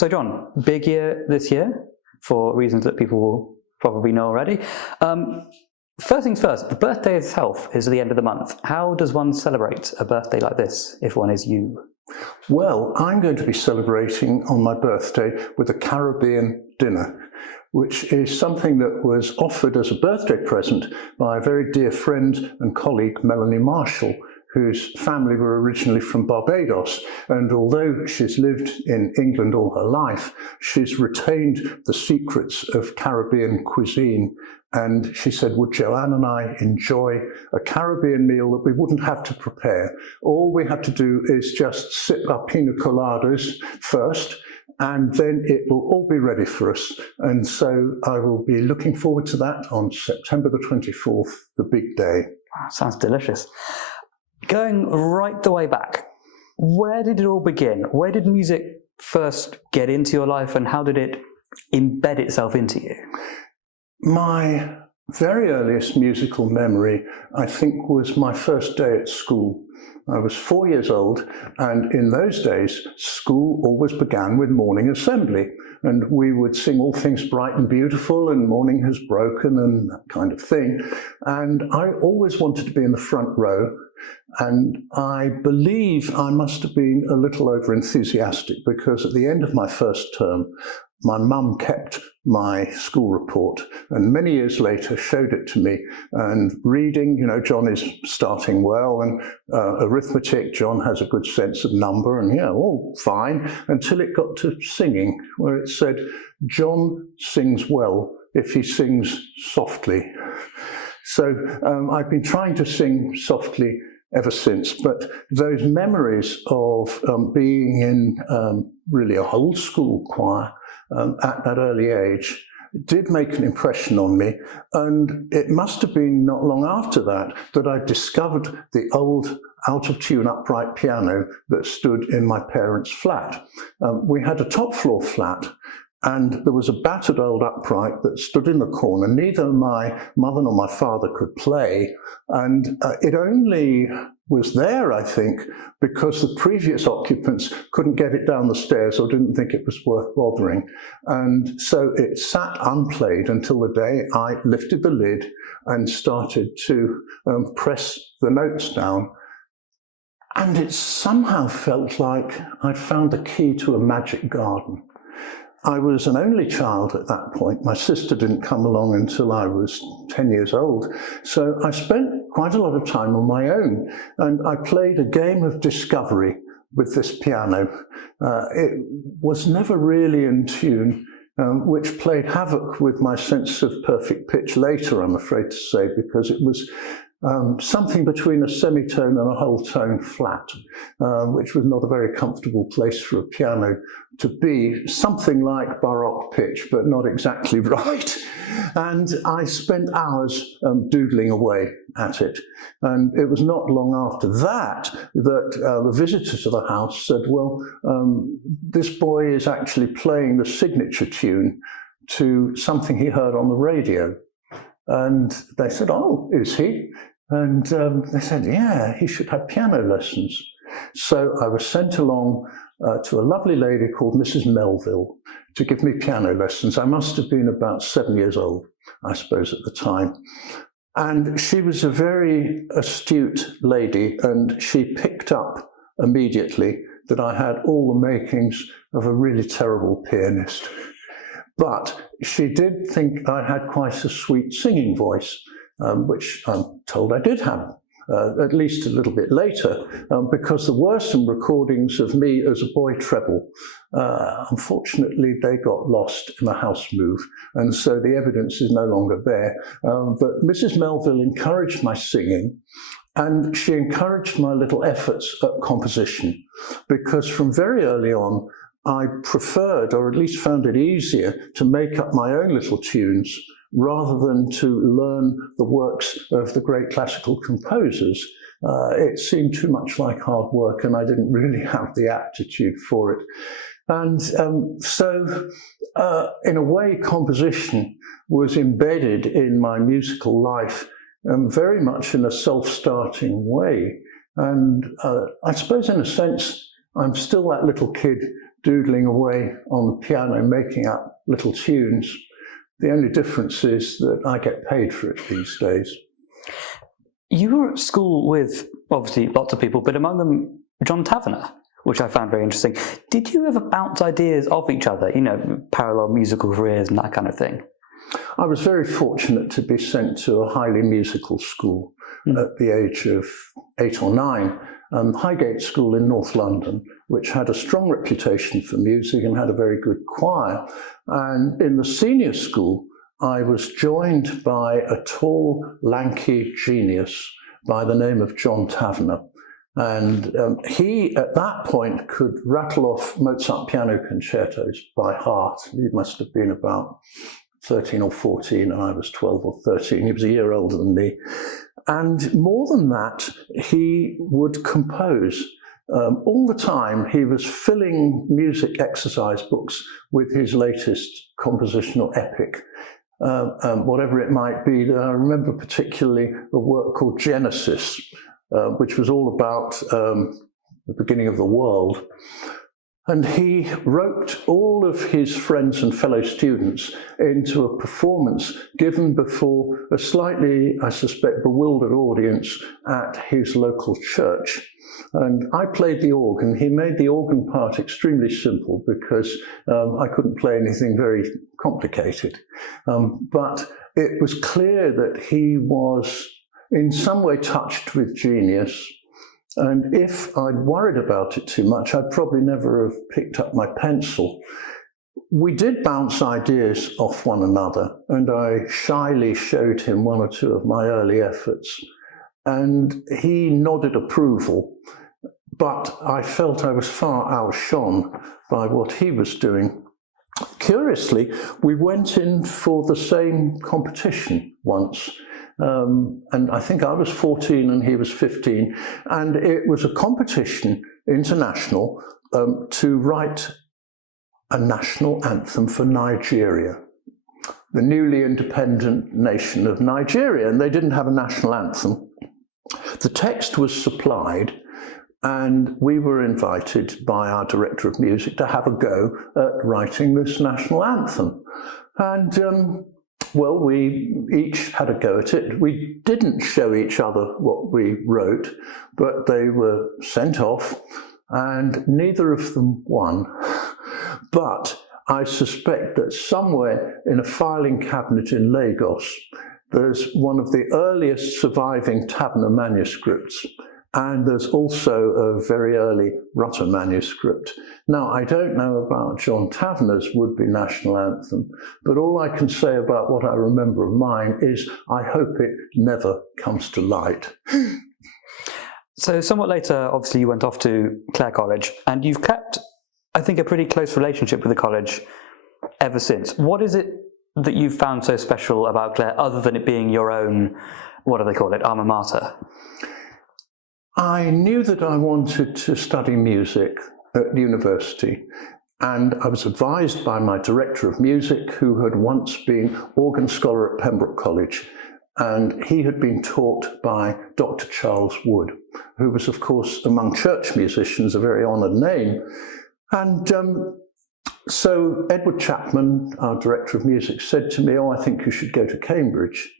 So John, big year this year, for reasons that people will probably know already. First things first, the birthday itself is at the end of the month. How does one celebrate a birthday like this if one is you? Well, I'm going to be celebrating on my birthday with a Caribbean dinner, which is something that was offered as a birthday present by a very dear friend and colleague, Melanie Marshall, whose family were originally from Barbados. And although she's lived in England all her life, she's retained the secrets of Caribbean cuisine. And she said, would Joanne and I enjoy a Caribbean meal that we wouldn't have to prepare? All we had to do is just sip our pina coladas first, and then it will all be ready for us. And so I will be looking forward to that on September the 24th, the big day. Wow, sounds delicious. Going right the way back, where did it all begin? Where did music first get into your life, and how did it embed itself into you? My very earliest musical memory, I think, was my first day at school. I was 4 years old, and in those days, school always began with morning assembly, and we would sing All Things Bright and Beautiful and Morning Has Broken and that kind of thing. And I always wanted to be in the front row, and I believe I must have been a little over enthusiastic, because at the end of my first term, my mum kept my school report and many years later showed it to me. And reading, you know, John is starting well, and arithmetic, John has a good sense of number, and yeah, all fine, until it got to singing, where it said, John sings well if he sings softly. So I've been trying to sing softly ever since, but those memories of being in really a whole school choir at that early age did make an impression on me. And it must have been not long after that that I discovered the old out-of-tune upright piano that stood in my parents' flat. We had a top floor flat, and there was a battered old upright that stood in the corner. Neither my mother nor my father could play, and it only was there, I think, because the previous occupants couldn't get it down the stairs or didn't think it was worth bothering. And so it sat unplayed until the day I lifted the lid and started to press the notes down. And it somehow felt like I'd found the key to a magic garden. I was an only child at that point. My sister didn't come along until I was 10 years old. So I spent quite a lot of time on my own, and I played a game of discovery with this piano. It was never really in tune, which played havoc with my sense of perfect pitch later, I'm afraid to say, because it was something between a semitone and a whole tone flat, which was not a very comfortable place for a piano to be. Something like Baroque pitch, but not exactly right. And I spent hours doodling away at it. And it was not long after that that the visitor to the house said, well, this boy is actually playing the signature tune to something he heard on the radio. And they said, oh, is he? And they said, yeah, he should have piano lessons. So I was sent along to a lovely lady called Mrs. Melville to give me piano lessons. I must have been about 7 years old, I suppose, at the time. And she was a very astute lady, and she picked up immediately that I had all the makings of a really terrible pianist. But she did think I had quite a sweet singing voice, which I'm told I did have, at least a little bit later, because there were some recordings of me as a boy treble. Unfortunately, they got lost in a house move, and so the evidence is no longer there. But Mrs. Melville encouraged my singing, and she encouraged my little efforts at composition, because from very early on, I preferred, or at least found it easier, to make up my own little tunes rather than to learn the works of the great classical composers. It seemed too much like hard work, and I didn't really have the aptitude for it. And so, in a way, composition was embedded in my musical life very much in a self-starting way. And I suppose, in a sense, I'm still that little kid doodling away on the piano, making up little tunes. The only difference is that I get paid for it these days. You were at school with, obviously, lots of people, but among them, John Tavener, which I found very interesting. Did you ever bounce ideas off each other, parallel musical careers and that kind of thing? I was very fortunate to be sent to a highly musical school at the age of 8 or 9, Highgate School in North London, which had a strong reputation for music and had a very good choir. And in the senior school, I was joined by a tall, lanky genius by the name of John Tavener. And he, at that point, could rattle off Mozart piano concertos by heart. He must have been about 13 or 14, and I was 12 or 13. He was a year older than me. And more than that, he would compose. All the time, he was filling music exercise books with his latest compositional epic, whatever it might be. I remember particularly a work called Genesis, which was all about the beginning of the world. And he roped all of his friends and fellow students into a performance given before a slightly, I suspect, bewildered audience at his local church. And I played the organ. He made the organ part extremely simple because I couldn't play anything very complicated. But it was clear that he was in some way touched with genius. And if I'd worried about it too much, I'd probably never have picked up my pencil. We did bounce ideas off one another, and I shyly showed him one or two of my early efforts. And he nodded approval, but I felt I was far outshone by what he was doing. Curiously, we went in for the same competition once. And I think I was 14 and he was 15. And it was a competition, international, to write a national anthem for Nigeria, the newly independent nation of Nigeria. And they didn't have a national anthem. The text was supplied, and we were invited by our director of music to have a go at writing this national anthem. And well, we each had a go at it. We didn't show each other what we wrote, but they were sent off, and neither of them won. But I suspect that somewhere in a filing cabinet in Lagos, there's one of the earliest surviving Tavener manuscripts, and there's also a very early Rutter manuscript. Now, I don't know about John Tavener's would-be national anthem, but all I can say about what I remember of mine is I hope it never comes to light. So somewhat later, obviously, you went off to Clare College, and you've kept, I think, a pretty close relationship with the college ever since. What is it that you've found so special about Clare, other than it being your own, what do they call it, alma mater? I knew that I wanted to study music at university, and I was advised by my director of music, who had once been organ scholar at Pembroke College, and he had been taught by Dr. Charles Wood, who was, of course, among church musicians, a very honoured name. And so Edward Chapman, our director of music, said to me, "Oh, I think you should go to Cambridge."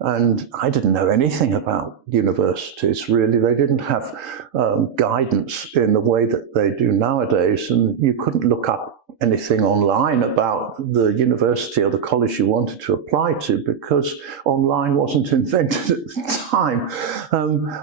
And I didn't know anything about universities, really. They didn't have guidance in the way that they do nowadays, and you couldn't look up anything online about the university or the college you wanted to apply to because online wasn't invented at the time.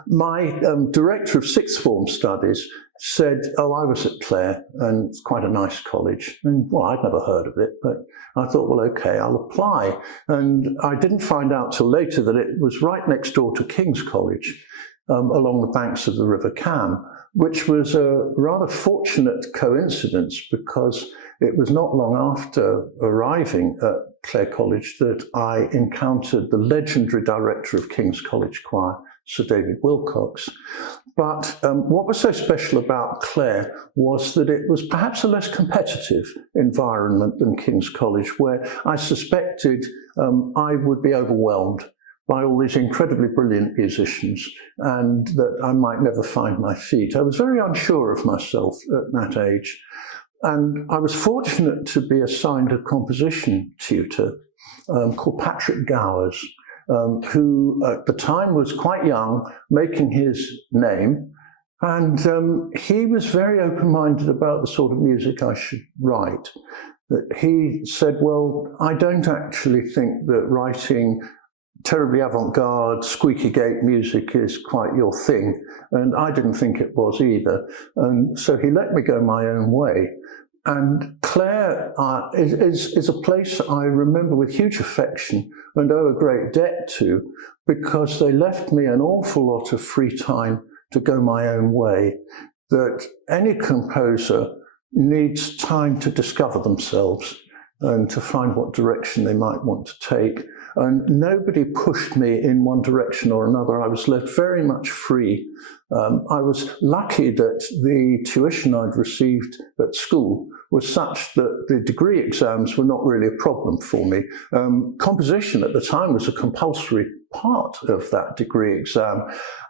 My director of sixth form studies said, "Oh, I was at Clare, and it's quite a nice college." And, well, I'd never heard of it, but I thought, well, okay, I'll apply. And I didn't find out till later that it was right next door to King's College, along the banks of the River Cam, which was a rather fortunate coincidence because it was not long after arriving at Clare College that I encountered the legendary director of King's College Choir, Sir David Wilcox. But what was so special about Clare was that it was perhaps a less competitive environment than King's College, where I suspected I would be overwhelmed by all these incredibly brilliant musicians and that I might never find my feet. I was very unsure of myself at that age. And I was fortunate to be assigned a composition tutor called Patrick Gowers, who at the time was quite young, making his name. And he was very open-minded about the sort of music I should write. He said, well, I don't actually think that writing terribly avant-garde, squeaky gate music is quite your thing. And I didn't think it was either. And so he let me go my own way. And Clare is a place I remember with huge affection and owe a great debt to, because they left me an awful lot of free time to go my own way. That any composer needs time to discover themselves and to find what direction they might want to take. And nobody pushed me in one direction or another. I was left very much free. I was lucky that the tuition I'd received at school was such that the degree exams were not really a problem for me. Composition at the time was a compulsory part of that degree exam.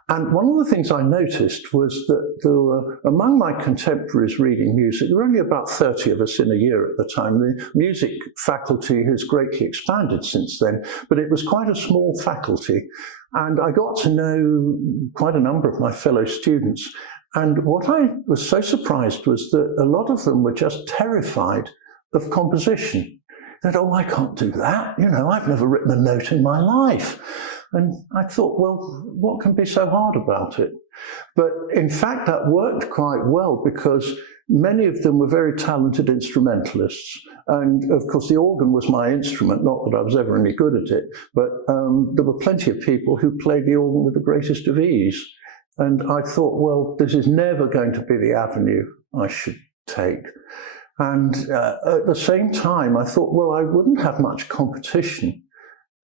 And one of the things I noticed was that there were, among my contemporaries reading music, there were only about 30 of us in a year at the time. The music faculty has greatly expanded since then, but it was quite a small faculty. And I got to know quite a number of my fellow students. And what I was so surprised was that a lot of them were just terrified of composition. That, oh, I can't do that. You know, I've never written a note in my life. And I thought, well, what can be so hard about it? But in fact, that worked quite well, because many of them were very talented instrumentalists. And of course, the organ was my instrument, not that I was ever any good at it, but there were plenty of people who played the organ with the greatest of ease. And I thought, well, this is never going to be the avenue I should take. And at the same time, I thought, well, I wouldn't have much competition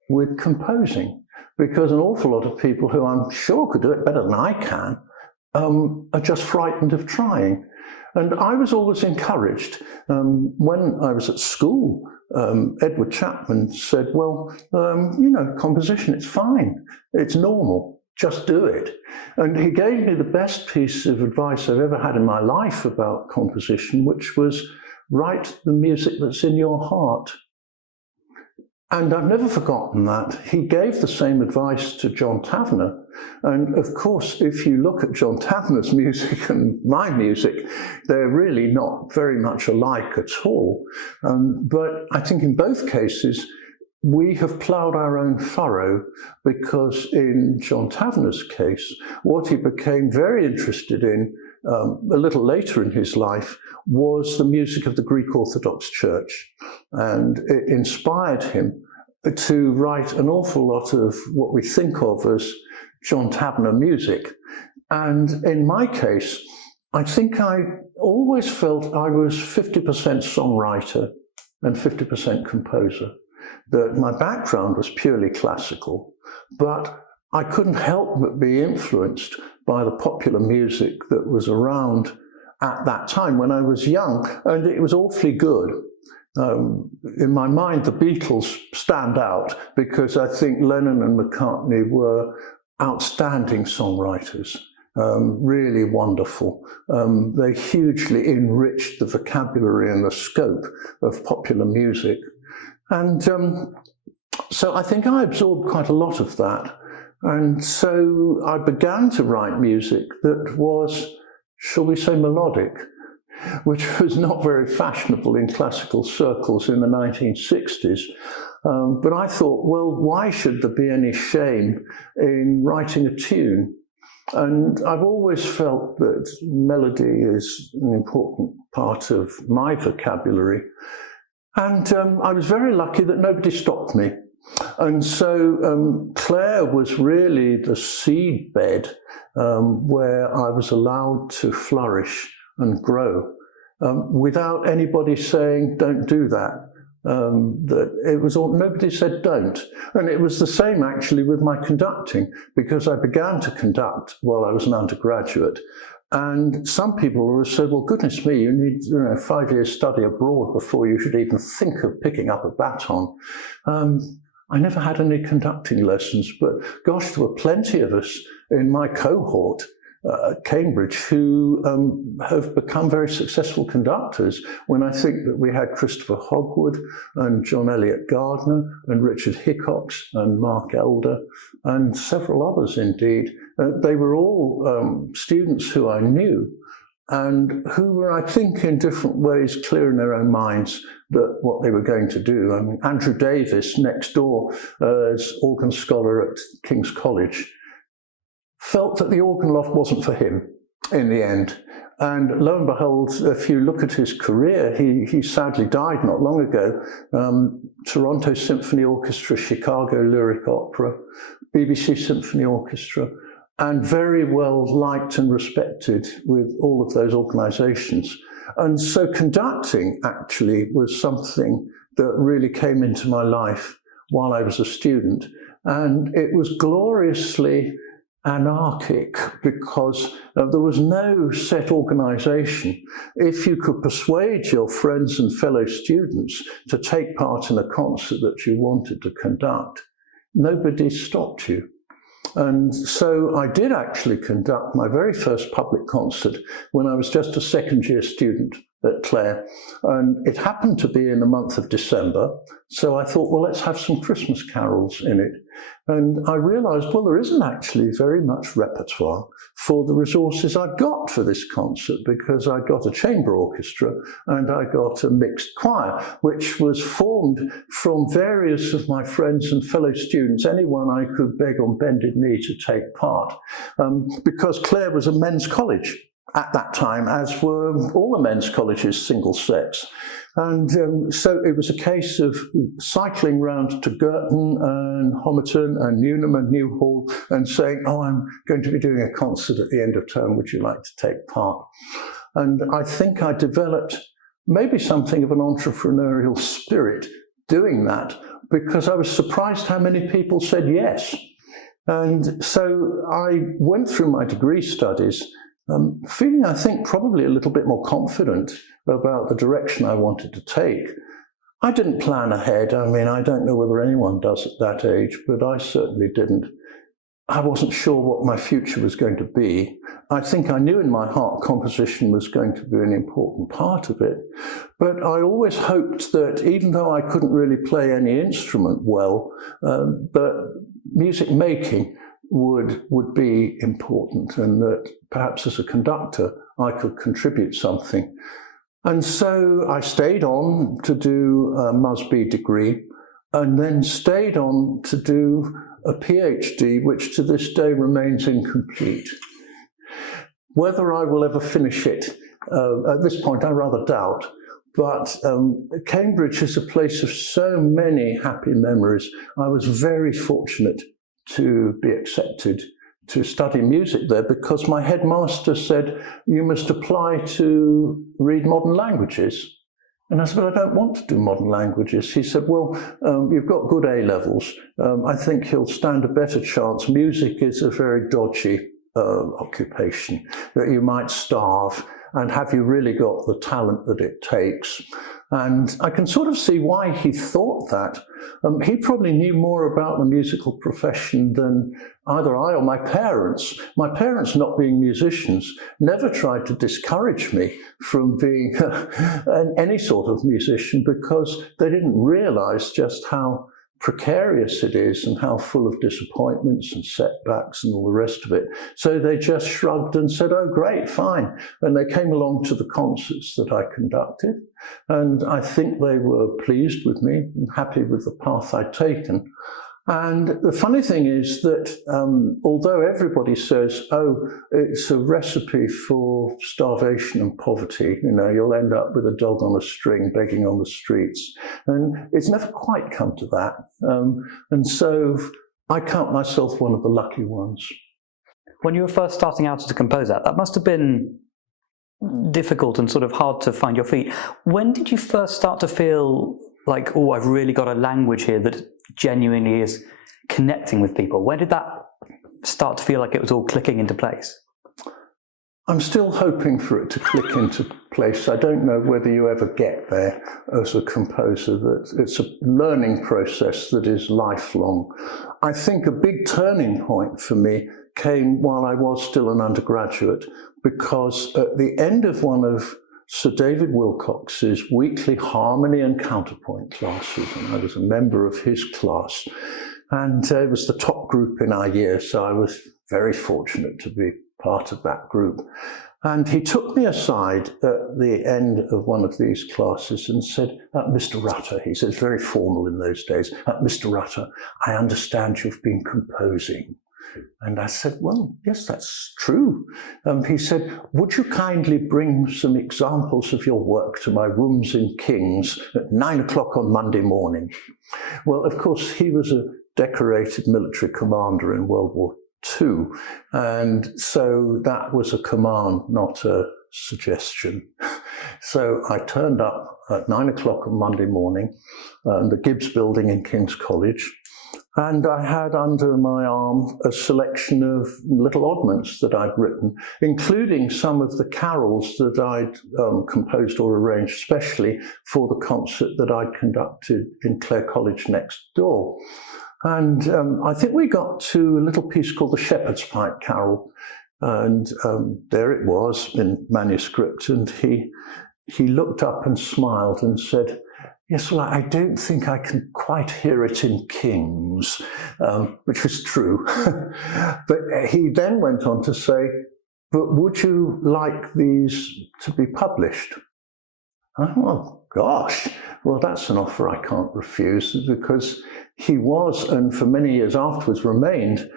with composing, because an awful lot of people who I'm sure could do it better than I can are just frightened of trying. And I was always encouraged. When I was at school, Edward Chapman said, well, you know, composition, it's fine. It's normal. Just do it. And he gave me the best piece of advice I've ever had in my life about composition, which was, write the music that's in your heart. And I've never forgotten that. He gave the same advice to John Tavener. And of course, if you look at John Tavener's music and my music, they're really not very much alike at all. But I think in both cases, we have ploughed our own furrow, because in John Tavener's case, what he became very interested in a little later in his life was the music of the Greek Orthodox Church. And it inspired him to write an awful lot of what we think of as John Tavener music. And in my case, I think I always felt I was 50% songwriter and 50% composer. That my background was purely classical, but I couldn't help but be influenced by the popular music that was around at that time when I was young, and it was awfully good. In my mind, the Beatles stand out, because I think Lennon and McCartney were outstanding songwriters, really wonderful. They hugely enriched the vocabulary and the scope of popular music. And so I think I absorbed quite a lot of that. And so I began to write music that was, shall we say, melodic, which was not very fashionable in classical circles in the 1960s. But I thought, well, why should there be any shame in writing a tune? And I've always felt that melody is an important part of my vocabulary. And I was very lucky that nobody stopped me. And so Clare was really the seedbed where I was allowed to flourish and grow without anybody saying, don't do that. That it was all, nobody said don't. And it was the same actually with my conducting, because I began to conduct while I was an undergraduate. And some people said, well, goodness me, you need 5 years study abroad before you should even think of picking up a baton. I never had any conducting lessons, but gosh, there were plenty of us in my cohort Cambridge who have become very successful conductors. When I think that we had Christopher Hogwood and John Elliott Gardner and Richard Hickox and Mark Elder and several others indeed, they were all students who I knew and who were, I think, in different ways clear in their own minds that what they were going to do. I mean, Andrew Davis, next door as organ scholar at King's College, felt that the organ loft wasn't for him in the end. And lo and behold, if you look at his career, he sadly died not long ago. Toronto Symphony Orchestra, Chicago Lyric Opera, BBC Symphony Orchestra, and very well liked and respected with all of those organisations. And so conducting actually was something that really came into my life while I was a student. And it was gloriously anarchic because there was no set organisation. If you could persuade your friends and fellow students to take part in a concert that you wanted to conduct, nobody stopped you. And so I did actually conduct my very first public concert when I was just a second-year student at Clare. And it happened to be in the month of December. So I thought, well, let's have some Christmas carols in it. And I realised, well, there isn't actually very much repertoire for the resources I got for this concert, because I got a chamber orchestra and I got a mixed choir, which was formed from various of my friends and fellow students, anyone I could beg on bended knee to take part, because Clare was a men's college at that time, as were all the men's colleges, single sex. And so it was a case of cycling round to Girton and Homerton and Newnham and Newhall and saying, oh, I'm going to be doing a concert at the end of term, would you like to take part? And I think I developed maybe something of an entrepreneurial spirit doing that, because I was surprised how many people said yes. And so I went through my degree studies feeling, I think, probably a little bit more confident about the direction I wanted to take. I didn't plan ahead. I mean, I don't know whether anyone does at that age, but I certainly didn't. I wasn't sure what my future was going to be. I think I knew in my heart composition was going to be an important part of it. But I always hoped that even though I couldn't really play any instrument well, that music making would be important, and that perhaps as a conductor I could contribute something. And so I stayed on to do a Musby degree, and then stayed on to do a PhD, which to this day remains incomplete. Whether I will ever finish it, at this point I rather doubt. But Cambridge is a place of so many happy memories. I was very fortunate to be accepted to study music there, because my headmaster said, you must apply to read modern languages. And I said, well, I don't want to do modern languages. He said, well, you've got good A-levels. I think you'll stand a better chance. Music is a very dodgy occupation, that you might starve, and have you really got the talent that it takes? And I can sort of see why he thought that. He probably knew more about the musical profession than either I or my parents. My parents, not being musicians, never tried to discourage me from being any sort of musician, because they didn't realise just how precarious it is and how full of disappointments and setbacks and all the rest of it. So they just shrugged and said, oh, great, fine. And they came along to the concerts that I conducted. And I think they were pleased with me and happy with the path I'd taken. And the funny thing is that although everybody says, oh, it's a recipe for starvation and poverty, you know, you'll end up with a dog on a string begging on the streets. And it's never quite come to that. And so I count myself one of the lucky ones. When you were first starting out as a composer, that must have been difficult and sort of hard to find your feet. When did you first start to feel like, oh, I've really got a language here that genuinely is connecting with people? When did that start to feel like it was all clicking into place? I'm still hoping for it to click into place. I don't know whether you ever get there as a composer, that it's a learning process that is lifelong. I think a big turning point for me came while I was still an undergraduate, because at the end of one of Sir David Wilcox's weekly harmony and counterpoint classes, and I was a member of his class, and it was the top group in our year, so I was very fortunate to be part of that group. And he took me aside at the end of one of these classes and said, "Mr. Rutter," he says, very formal in those days, "Mr. Rutter, I understand you've been composing." And I said, "Well, yes, that's true." He said, "Would you kindly bring some examples of your work to my rooms in King's at 9 o'clock on Monday morning?" Well, of course, he was a decorated military commander in World War II, and so that was a command, not a suggestion. So I turned up at 9 o'clock on Monday morning, the Gibbs building in King's College, and I had under my arm a selection of little oddments that I'd written, including some of the carols that I'd composed or arranged specially for the concert that I'd conducted in Clare College next door. And I think we got to a little piece called the Shepherd's Pipe Carol, and there it was in manuscript, and he looked up and smiled and said, "Yes, well, I don't think I can quite hear it in King's," which was true. But he then went on to say, "But would you like these to be published?" Oh, gosh, well, that's an offer I can't refuse, because he was, and for many years afterwards remained,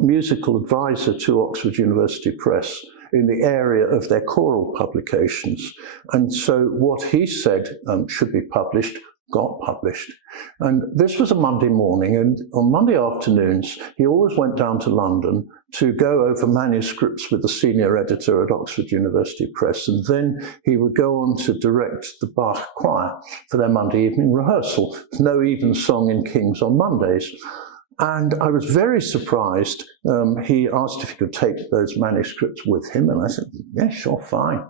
musical advisor to Oxford University Press in the area of their choral publications. And so what he said should be published got published. And this was a Monday morning, and on Monday afternoons, he always went down to London to go over manuscripts with the senior editor at Oxford University Press, and then he would go on to direct the Bach Choir for their Monday evening rehearsal. There's no evensong in King's on Mondays. And I was very surprised. He asked if he could take those manuscripts with him, and I said, "Yeah, sure, fine."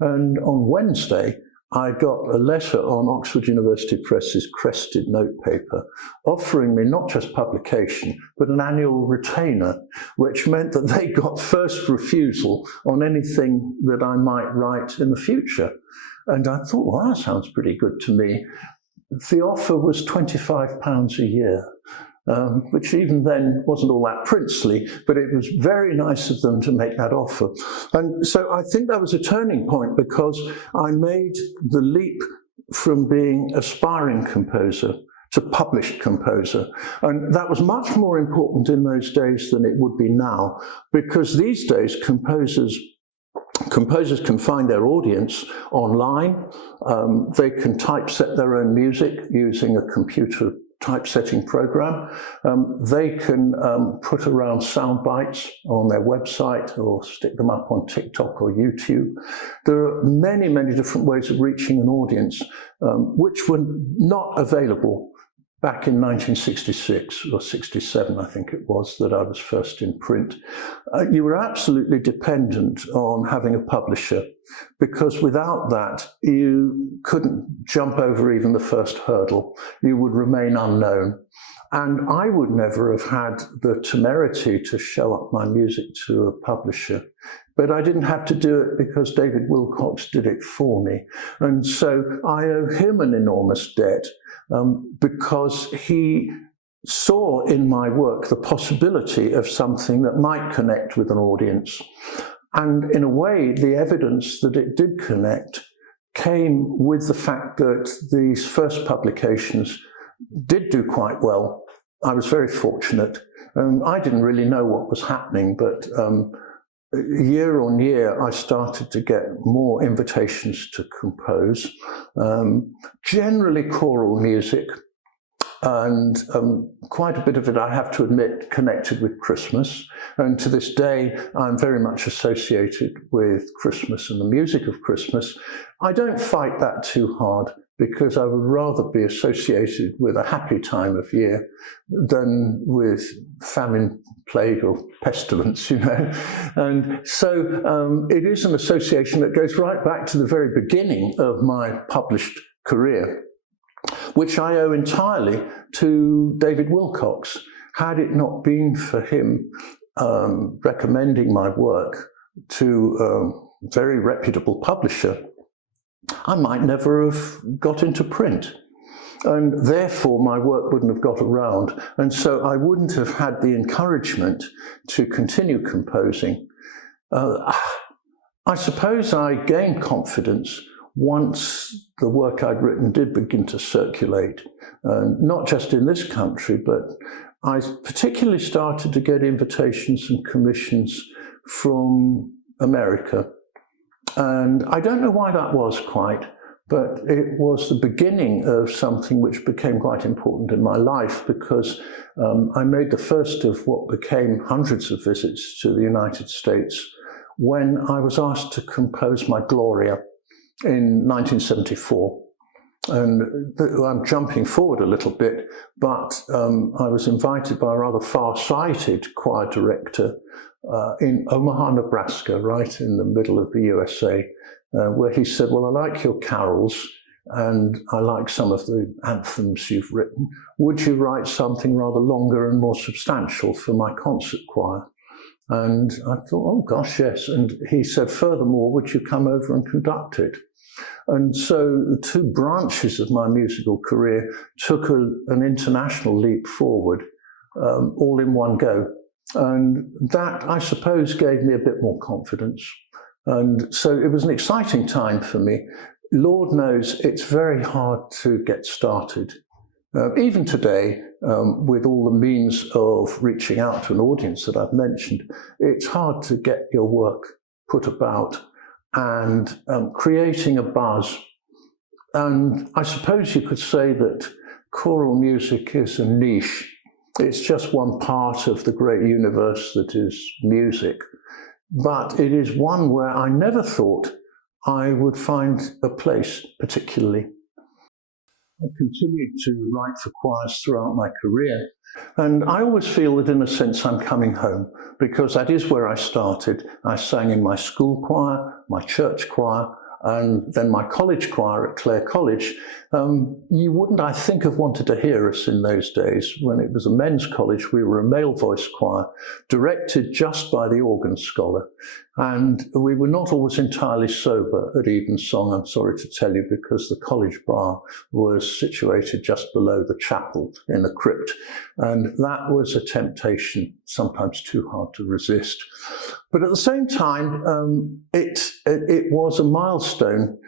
And on Wednesday, I got a letter on Oxford University Press's crested notepaper offering me not just publication, but an annual retainer, which meant that they got first refusal on anything that I might write in the future. And I thought, well, that sounds pretty good to me. The offer was £25 a year. Which even then wasn't all that princely, but it was very nice of them to make that offer. And so I think that was a turning point, because I made the leap from being aspiring composer to published composer. And that was much more important in those days than it would be now, because these days composers can find their audience online. They can typeset their own music using a computer typesetting program. They can put around sound bites on their website or stick them up on TikTok or YouTube. There are many, many different ways of reaching an audience, which were not available back in 1966 or 67, I think it was, that I was first in print. You were absolutely dependent on having a publisher, because without that, you couldn't jump over even the first hurdle. You would remain unknown. And I would never have had the temerity to show up my music to a publisher. But I didn't have to do it because David Wilcox did it for me. And so I owe him an enormous debt, because he saw in my work the possibility of something that might connect with an audience. And in a way, the evidence that it did connect came with the fact that these first publications did do quite well. I was very fortunate. I didn't really know what was happening, but year on year, I started to get more invitations to compose, generally choral music, and quite a bit of it, I have to admit, connected with Christmas. And to this day, I'm very much associated with Christmas and the music of Christmas. I don't fight that too hard, because I would rather be associated with a happy time of year than with famine, plague, or pestilence, you know. And so it is an association that goes right back to the very beginning of my published career, which I owe entirely to David Wilcox. Had it not been for him, recommending my work to a very reputable publisher, I might never have got into print. And therefore, my work wouldn't have got around. And so I wouldn't have had the encouragement to continue composing. I suppose I gained confidence once the work I'd written did begin to circulate, not just in this country, but I particularly started to get invitations and commissions from America. And I don't know why that was quite, but it was the beginning of something which became quite important in my life, because I made the first of what became hundreds of visits to the United States when I was asked to compose my Gloria in 1974. And I'm jumping forward a little bit, but I was invited by a rather far-sighted choir director in Omaha, Nebraska, right in the middle of the USA, where he said, well, I like your carols and I like some of the anthems you've written. Would you write something rather longer and more substantial for my concert choir? And I thought, oh gosh, yes. And he said, furthermore, would you come over and conduct it? And so the two branches of my musical career took an international leap forward, all in one go. And that, I suppose, gave me a bit more confidence. And so it was an exciting time for me. Lord knows it's very hard to get started. Even today, with all the means of reaching out to an audience that I've mentioned, it's hard to get your work put about and creating a buzz. And I suppose you could say that choral music is a niche. It's just one part of the great universe that is music. But it is one where I never thought I would find a place particularly. I continued to write for choirs throughout my career. And I always feel that in a sense I'm coming home, because that is where I started. I sang in my school choir, my church choir, and then my college choir at Clare College. You wouldn't, I think, have wanted to hear us in those days. When it was a men's college, we were a male voice choir, directed just by the organ scholar. And we were not always entirely sober at evensong, I'm sorry to tell you, because the college bar was situated just below the chapel in the crypt. And that was a temptation, sometimes too hard to resist. But at the same time, it was a milestone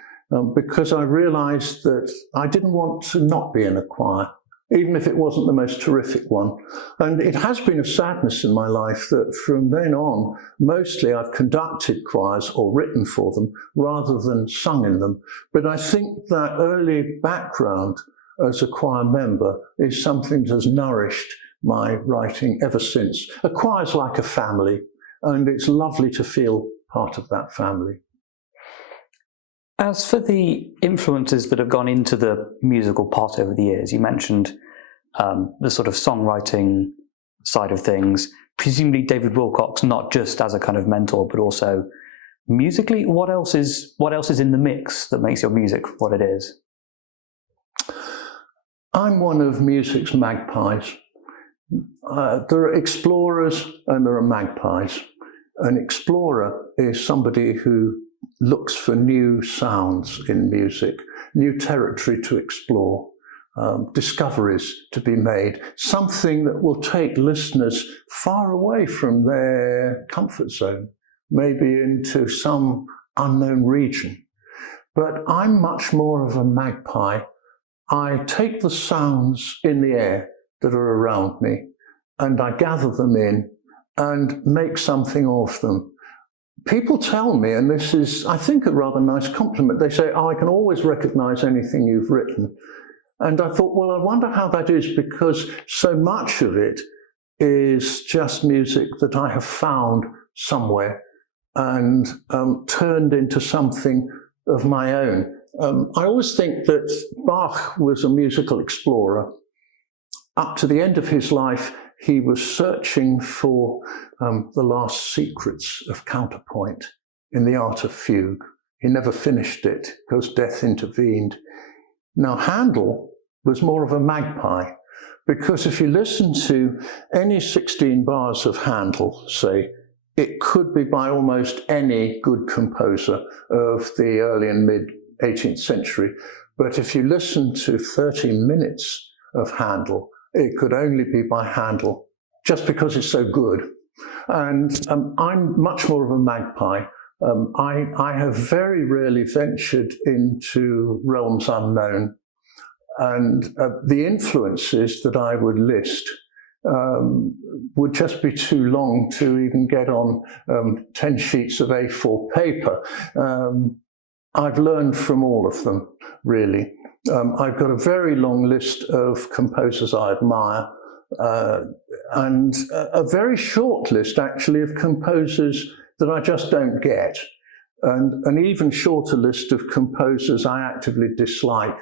because I realized that I didn't want to not be in a choir, even if it wasn't the most terrific one. And it has been a sadness in my life that from then on, mostly I've conducted choirs or written for them rather than sung in them. But I think that early background as a choir member is something that has nourished my writing ever since. A choir's like a family, and it's lovely to feel part of that family. As for the influences that have gone into the musical part over the years, you mentioned the sort of songwriting side of things, presumably David Wilcox, not just as a kind of mentor, but also musically. What else is in the mix that makes your music what it is? I'm one of music's magpies. There are explorers and there are magpies. An explorer is somebody who looks for new sounds in music, new territory to explore, discoveries to be made, something that will take listeners far away from their comfort zone, maybe into some unknown region. But I'm much more of a magpie. I take the sounds in the air that are around me and I gather them in and make something of them. People tell me, and this is, I think, a rather nice compliment, they say, oh, I can always recognize anything you've written. And I thought, well, I wonder how that is, because so much of it is just music that I have found somewhere and turned into something of my own. I always think that Bach was a musical explorer. Up to the end of his life, he was searching for the last secrets of counterpoint in the art of fugue. He never finished it because death intervened. Now, Handel was more of a magpie, Because if you listen to any 16 bars of Handel, say, it could be by almost any good composer of the early and mid 18th century. But if you listen to 30 minutes of Handel, it could only be by Handel, just because it's so good. And I'm much more of a magpie. I have very rarely ventured into realms unknown. And the influences that I would list would just be too long to even get on 10 sheets of A4 paper. I've learned from all of them, really. I've got a very long list of composers I admire, and a very short list, actually, of composers that I just don't get, and an even shorter list of composers I actively dislike.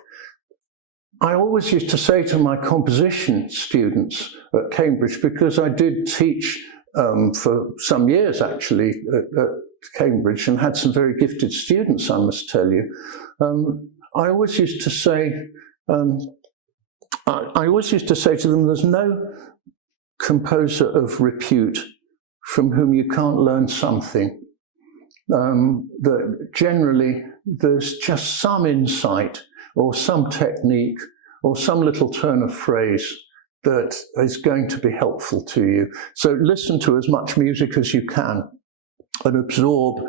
I always used to say to my composition students at Cambridge, because I did teach for some years actually at Cambridge and had some very gifted students, I must tell you. I always used to say, I always used to say to them, there's no composer of repute from whom you can't learn something. That generally there's just some insight or some technique or some little turn of phrase that is going to be helpful to you. So listen to as much music as you can and absorb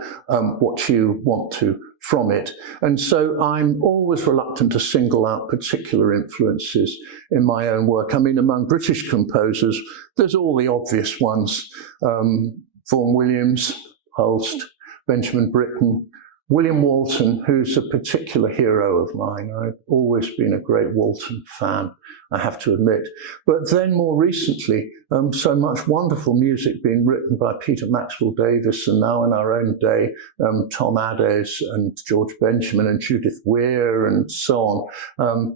what you want to from it. And so I'm always reluctant to single out particular influences in my own work. I mean, among British composers, there's all the obvious ones. Vaughan Williams, Holst, Benjamin Britten, William Walton, who's a particular hero of mine. I've always been a great Walton fan, I have to admit. But then more recently, so much wonderful music being written by Peter Maxwell Davies, and now in our own day, Tom Adès and George Benjamin and Judith Weir and so on.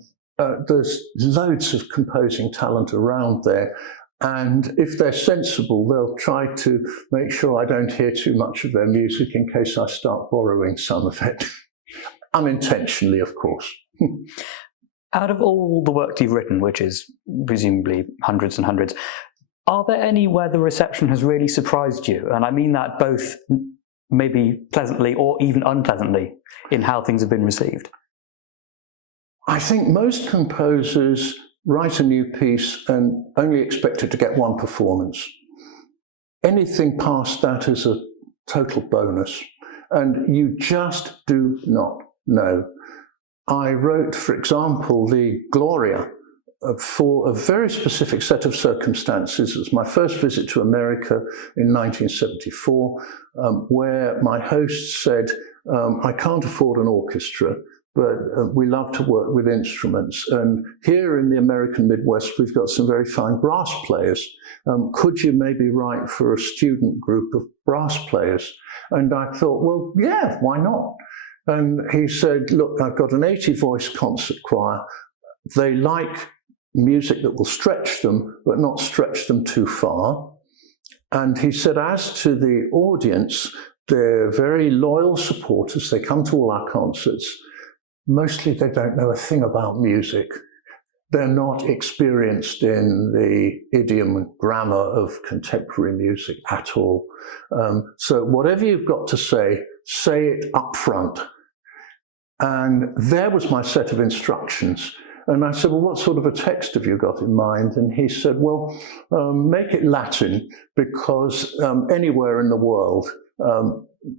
There's loads of composing talent around there. And if they're sensible, they'll try to make sure I don't hear too much of their music in case I start borrowing some of it. Unintentionally, of course. Out of all the work you've written, which is presumably hundreds and hundreds, are there any where the reception has really surprised you? And I mean that both maybe pleasantly or even unpleasantly in how things have been received. I think most composers write a new piece and only expect it to get one performance. Anything past that is a total bonus, and you just do not know. I wrote, for example, the Gloria for a very specific set of circumstances. It was my first visit to America in 1974, where my host said, I can't afford an orchestra, but we love to work with instruments. And here in the American Midwest, we've got some very fine brass players. Could you maybe write for a student group of brass players? And I thought, well, yeah, why not? And he said, look, I've got an 80-voice concert choir. They like music that will stretch them, but not stretch them too far. And he said, as to the audience, they're very loyal supporters. They come to all our concerts. Mostly they don't know a thing about music. They're not experienced in the idiom and grammar of contemporary music at all. So whatever you've got to say it up front. And there was my set of instructions. And I said, well, what sort of a text have you got in mind? And he said, well, make it Latin, because anywhere in the world,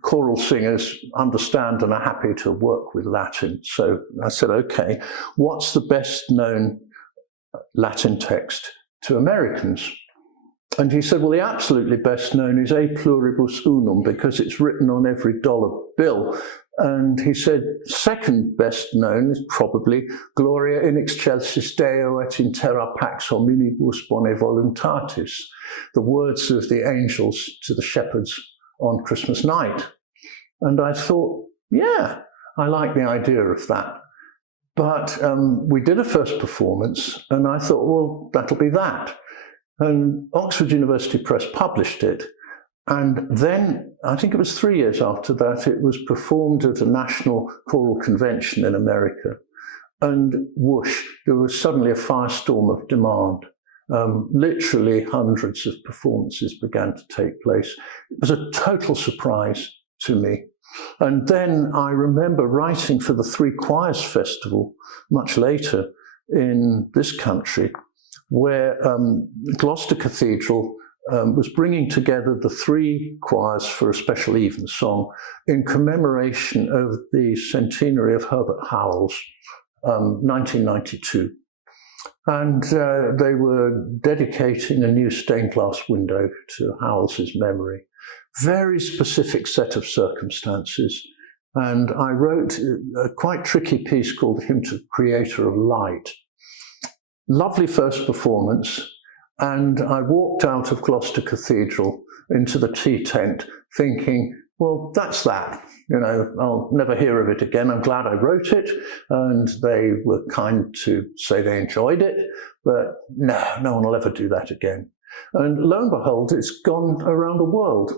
choral singers understand and are happy to work with Latin. So I said, okay, what's the best known Latin text to Americans? And he said, well, the absolutely best known is E pluribus unum, because it's written on every dollar bill. And he said, second best known is probably Gloria in excelsis Deo et in terra pax hominibus bone voluntatis, the words of the angels to the shepherds on Christmas night. And I thought, yeah, I like the idea of that. But we did a first performance, and I thought, well, that'll be that. And Oxford University Press published it. And then, I think it was 3 years after that, it was performed at a national choral convention in America. and whoosh, there was suddenly a firestorm of demand. Literally hundreds of performances began to take place. It was a total surprise to me. And then I remember writing for the Three Choirs Festival much later in this country, where Gloucester Cathedral was bringing together the three choirs for a special evensong in commemoration of the centenary of Herbert Howells, 1992. And they were dedicating a new stained glass window to Howells's memory. Very specific set of circumstances. And I wrote a quite tricky piece called Hymn to the Creator of Light. Lovely first performance. And I walked out of Gloucester Cathedral into the tea tent thinking, well, that's that. You know, I'll never hear of it again. I'm glad I wrote it. And they were kind to say they enjoyed it. But no one will ever do that again. And lo and behold, it's gone around the world.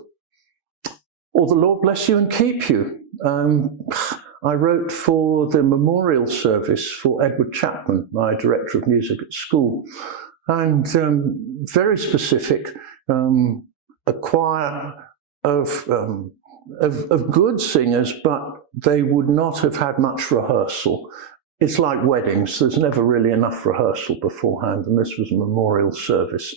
Or the Lord bless you and keep you. I wrote for the memorial service for Edward Chapman, my director of music at school. And very specific, a choir of good singers, but they would not have had much rehearsal. It's like weddings, there's never really enough rehearsal beforehand, and this was a memorial service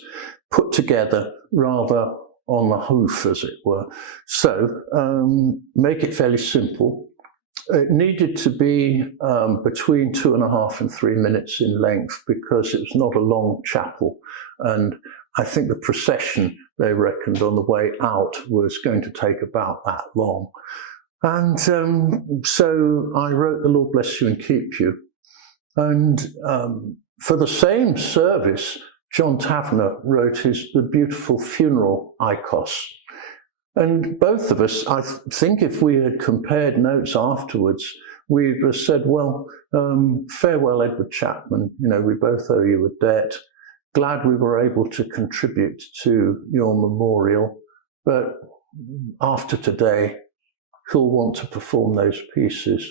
put together rather on the hoof, as it were. So, make it fairly simple. It needed to be between 2.5 and 3 minutes in length because it was not a long chapel. And I think the procession, they reckoned, on the way out was going to take about that long. And so I wrote The Lord Bless You and Keep You. And for the same service, John Tavener wrote the beautiful funeral icos. And both of us, I think if we had compared notes afterwards, we'd have said, well, farewell, Edward Chapman. You know, we both owe you a debt. Glad we were able to contribute to your memorial. But after today, who'll want to perform those pieces?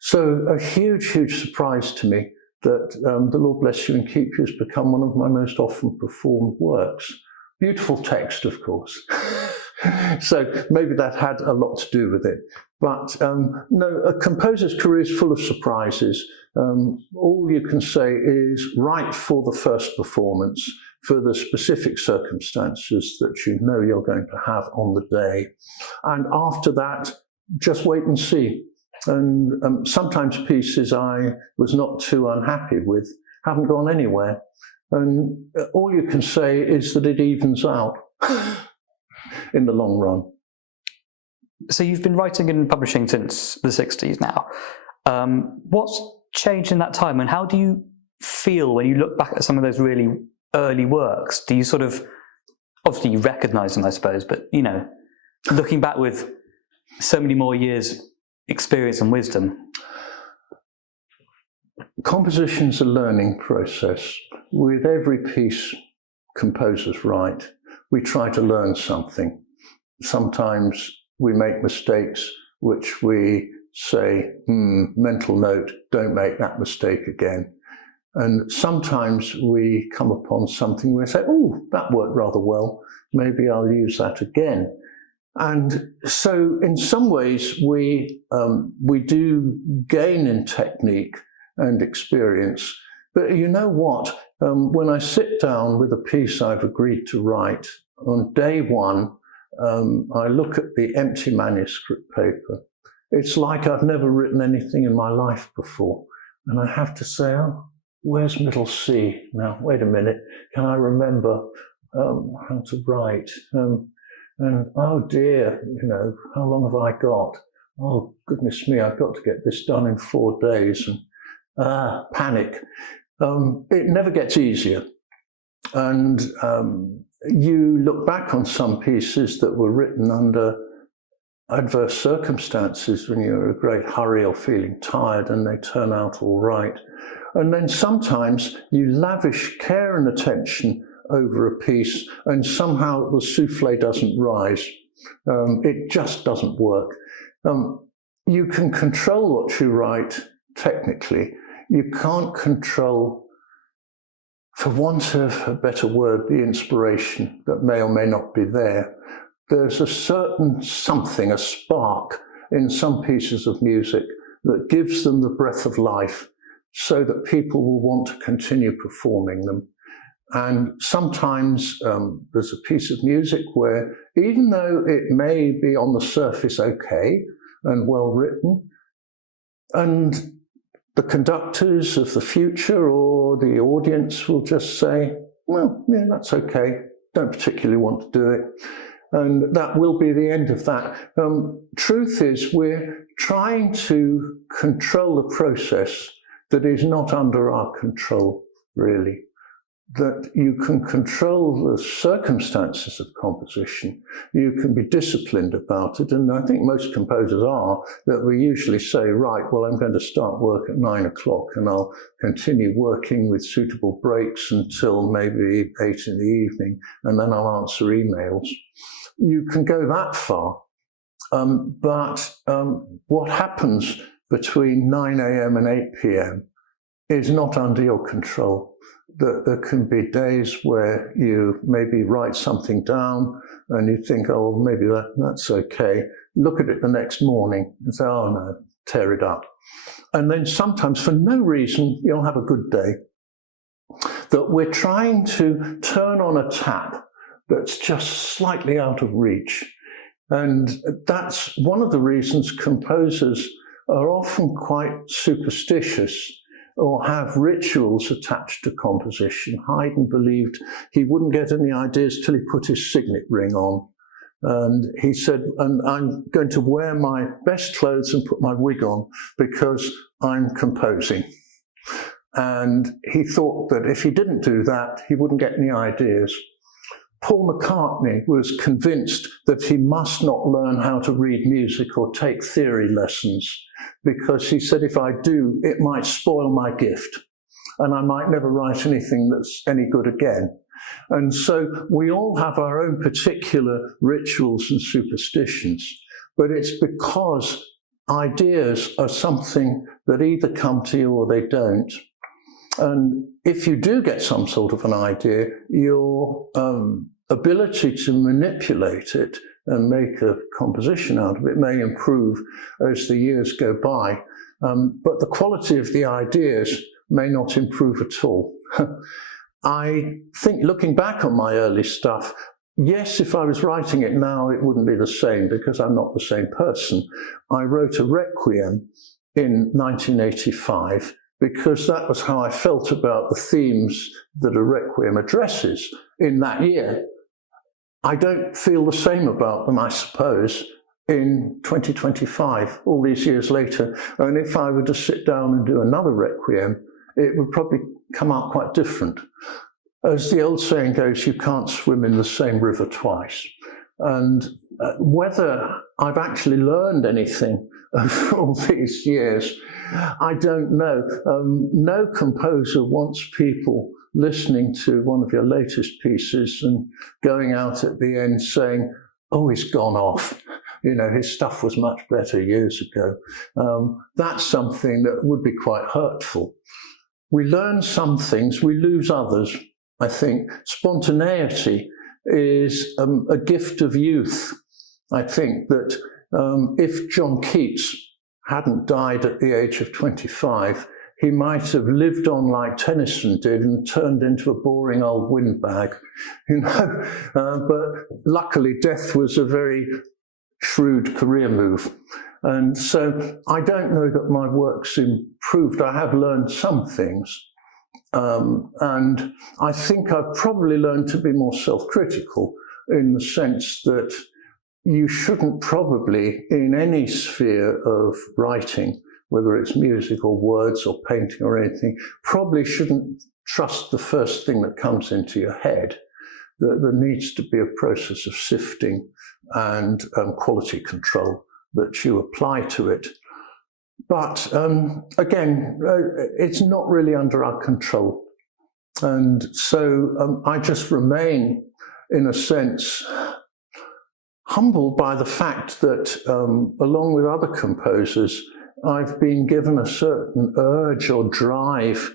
So a huge, huge surprise to me that The Lord Bless You and Keep You has become one of my most often performed works. Beautiful text, of course. So maybe that had a lot to do with it. But no, a composer's career is full of surprises. All you can say is write for the first performance, for the specific circumstances that you know you're going to have on the day. And after that, just wait and see. And sometimes pieces I was not too unhappy with haven't gone anywhere. And all you can say is that it evens out in the long run. So you've been writing and publishing since the 60s now. What's changed in that time, and how do you feel when you look back at some of those really early works? Do you sort of, obviously you recognise them, I suppose, but, you know, looking back with so many more years' experience and wisdom? Composition's a learning process. With every piece composers write, we try to learn something. Sometimes we make mistakes which we say, mental note, don't make that mistake again. And sometimes we come upon something where we say, oh, that worked rather well, maybe I'll use that again. And so in some ways we do gain in technique and experience. But you know what? When I sit down with a piece I've agreed to write, on day one, I look at the empty manuscript paper. It's like I've never written anything in my life before. And I have to say, oh, where's middle C? Now, wait a minute. Can I remember how to write? And oh dear, you know, how long have I got? Oh, goodness me, I've got to get this done in 4 days. And panic. It never gets easier. And you look back on some pieces that were written under adverse circumstances when you're in a great hurry or feeling tired, and they turn out all right. And then sometimes you lavish care and attention over a piece, and somehow the souffle doesn't rise. It just doesn't work. You can control what you write technically. you can't control, for want of a better word, the inspiration that may or may not be there. There's a certain something, a spark in some pieces of music that gives them the breath of life so that people will want to continue performing them. And sometimes there's a piece of music where, even though it may be on the surface okay and well written, and the conductors of the future or the audience will just say, well, yeah, that's okay, don't particularly want to do it. And that will be the end of that. Truth is, we're trying to control a process that is not under our control, really. That you can control the circumstances of composition, you can be disciplined about it, and I think most composers are, that we usually say, right, well, I'm going to start work at 9 o'clock and I'll continue working with suitable breaks until maybe 8 in the evening, and then I'll answer emails. You can go that far, but what happens between 9 a.m. and 8 p.m. is not under your control. That there can be days where you maybe write something down and you think, oh, maybe that's okay. Look at it the next morning and say, oh no, tear it up. And then sometimes, for no reason, you'll have a good day. That we're trying to turn on a tap that's just slightly out of reach. And that's one of the reasons composers are often quite superstitious or have rituals attached to composition. Haydn believed he wouldn't get any ideas till he put his signet ring on. And he said, and I'm going to wear my best clothes and put my wig on because I'm composing. And he thought that if he didn't do that, he wouldn't get any ideas. Paul McCartney was convinced that he must not learn how to read music or take theory lessons, because he said, if I do, it might spoil my gift and I might never write anything that's any good again. And so we all have our own particular rituals and superstitions, but it's because ideas are something that either come to you or they don't. And if you do get some sort of an idea, your ability to manipulate it and make a composition out of it may improve as the years go by. But the quality of the ideas may not improve at all. I think, looking back on my early stuff, yes, if I was writing it now, it wouldn't be the same because I'm not the same person. I wrote a requiem in 1985 because that was how I felt about the themes that a requiem addresses in that year. I don't feel the same about them, I suppose, in 2025, all these years later. And if I were to sit down and do another requiem, it would probably come out quite different. As the old saying goes, you can't swim in the same river twice. And whether I've actually learned anything over all these years, I don't know. No composer wants people listening to one of your latest pieces and going out at the end saying, oh, he's gone off. You know, his stuff was much better years ago. That's something that would be quite hurtful. We learn some things, we lose others, I think. Spontaneity is a gift of youth. I think that if John Keats hadn't died at the age of 25, he might have lived on like Tennyson did and turned into a boring old windbag, you know. But luckily, death was a very shrewd career move. And so I don't know that my work's improved. I have learned some things. And I think I've probably learned to be more self-critical in the sense that you shouldn't probably, in any sphere of writing, whether it's music or words or painting or anything, probably shouldn't trust the first thing that comes into your head. There needs to be a process of sifting and quality control that you apply to it. But again, it's not really under our control. And so I just remain, in a sense, humbled by the fact that, along with other composers, I've been given a certain urge or drive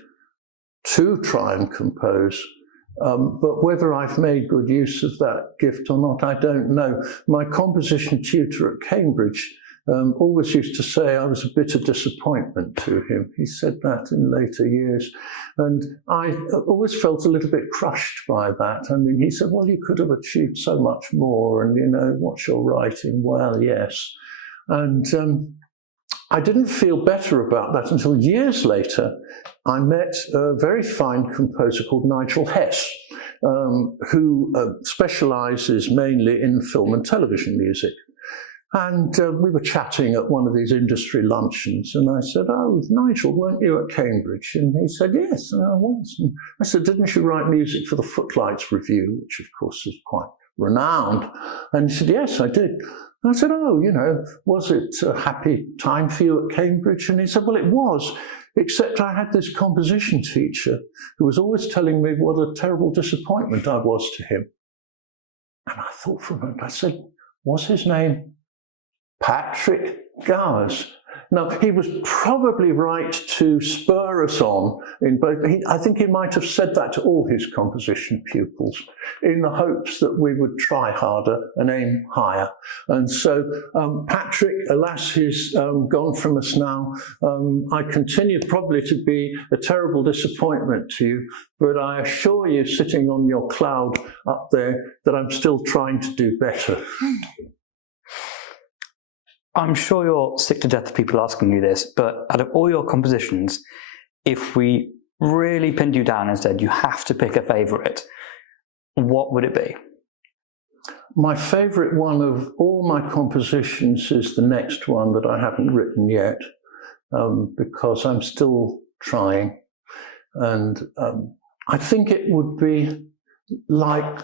to try and compose. But whether I've made good use of that gift or not, I don't know. My composition tutor at Cambridge always used to say I was a bitter disappointment to him. He said that in later years. And I always felt a little bit crushed by that. I mean, he said, well, you could have achieved so much more. And, you know, what's your writing? Well, yes. And I didn't feel better about that until years later. I met a very fine composer called Nigel Hess, who specialises mainly in film and television music. And we were chatting at one of these industry luncheons, and I said, oh, Nigel, weren't you at Cambridge? And he said, yes, and I was. And I said, didn't you write music for the Footlights Review, which of course is quite renowned? And he said, yes, I did. And I said, oh, you know, was it a happy time for you at Cambridge? And he said, well, it was, except I had this composition teacher who was always telling me what a terrible disappointment I was to him. And I thought for a moment, I said, was his name Patrick Gowers? Now, he was probably right to spur us on in both. I think he might have said that to all his composition pupils in the hopes that we would try harder and aim higher. And so Patrick, alas, he's gone from us now. I continue probably to be a terrible disappointment to you, but I assure you, sitting on your cloud up there, that I'm still trying to do better. I'm sure you're sick to death of people asking you this, but out of all your compositions, if we really pinned you down and said you have to pick a favourite, what would it be? My favourite one of all my compositions is the next one that I haven't written yet, because I'm still trying. And I think it would be like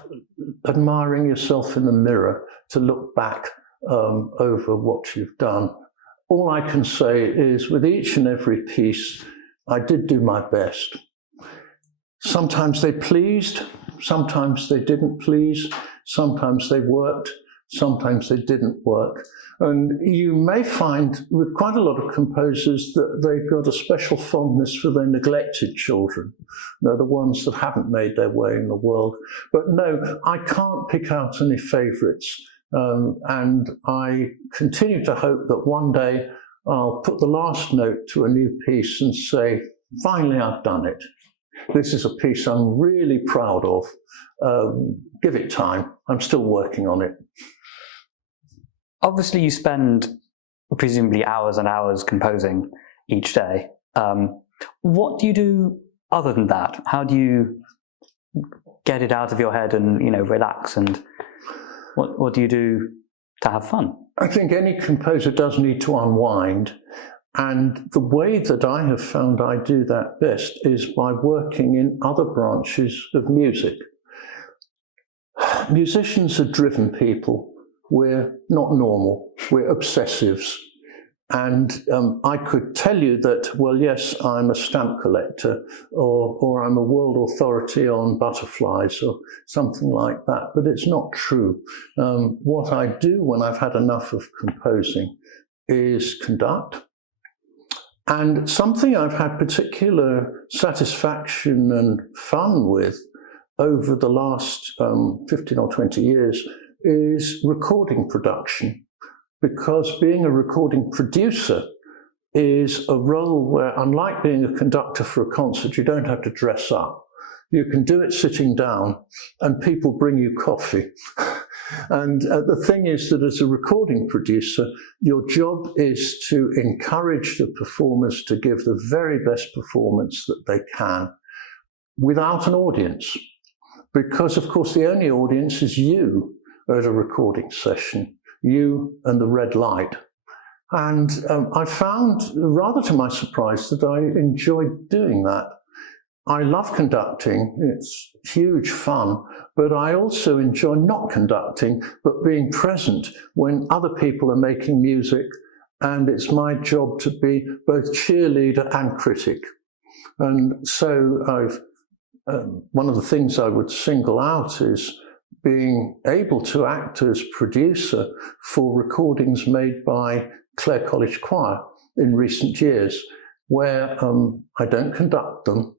admiring yourself in the mirror, to look back over what you've done. All I can say is with each and every piece, I did do my best. Sometimes they pleased, sometimes they didn't please, sometimes they worked, sometimes they didn't work. And you may find with quite a lot of composers that they've got a special fondness for their neglected children. They're the ones that haven't made their way in the world. But no, I can't pick out any favourites. And I continue to hope that one day I'll put the last note to a new piece and say, finally, I've done it. This is a piece I'm really proud of. Give it time. I'm still working on it. Obviously, you spend presumably hours and hours composing each day. What do you do other than that? How do you get it out of your head and, you know, relax? And what do you do to have fun? I think any composer does need to unwind. And the way that I have found I do that best is by working in other branches of music. Musicians are driven people. We're not normal. We're obsessives. And I could tell you that, well, yes, I'm a stamp collector, or I'm a world authority on butterflies, or something like that, but it's not true. What I do when I've had enough of composing is conduct. And something I've had particular satisfaction and fun with over the last 15 or 20 years is recording production. Because being a recording producer is a role where, unlike being a conductor for a concert, you don't have to dress up. You can do it sitting down, and people bring you coffee. And the thing is that as a recording producer, your job is to encourage the performers to give the very best performance that they can without an audience. Because, of course, the only audience is you at a recording session. You and the red light. And I found, rather to my surprise, that I enjoyed doing that. I love conducting, it's huge fun, but I also enjoy not conducting, but being present when other people are making music, and it's my job to be both cheerleader and critic. And so one of the things I would single out is being able to act as producer for recordings made by Clare College Choir. in recent years, where I don't conduct them,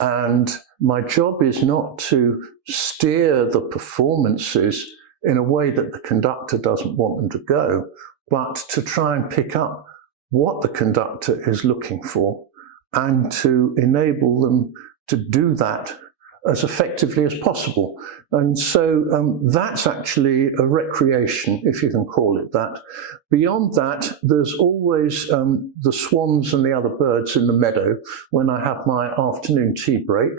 and my job is not to steer the performances in a way that the conductor doesn't want them to go, but to try and pick up what the conductor is looking for and to enable them to do that as effectively as possible. And so that's actually a recreation, if you can call it that. Beyond that, there's always the swans and the other birds in the meadow when I have my afternoon tea break.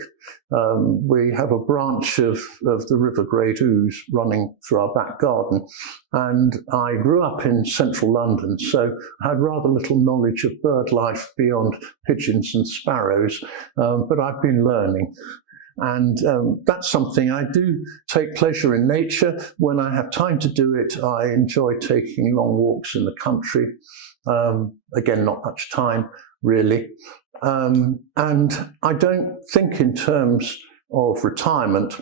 We have a branch of the River Great Ouse running through our back garden. And I grew up in central London, so I had rather little knowledge of bird life beyond pigeons and sparrows, but I've been learning. And that's something I do take pleasure in nature. When I have time to do it, I enjoy taking long walks in the country. Again, not much time, really. And I don't think in terms of retirement,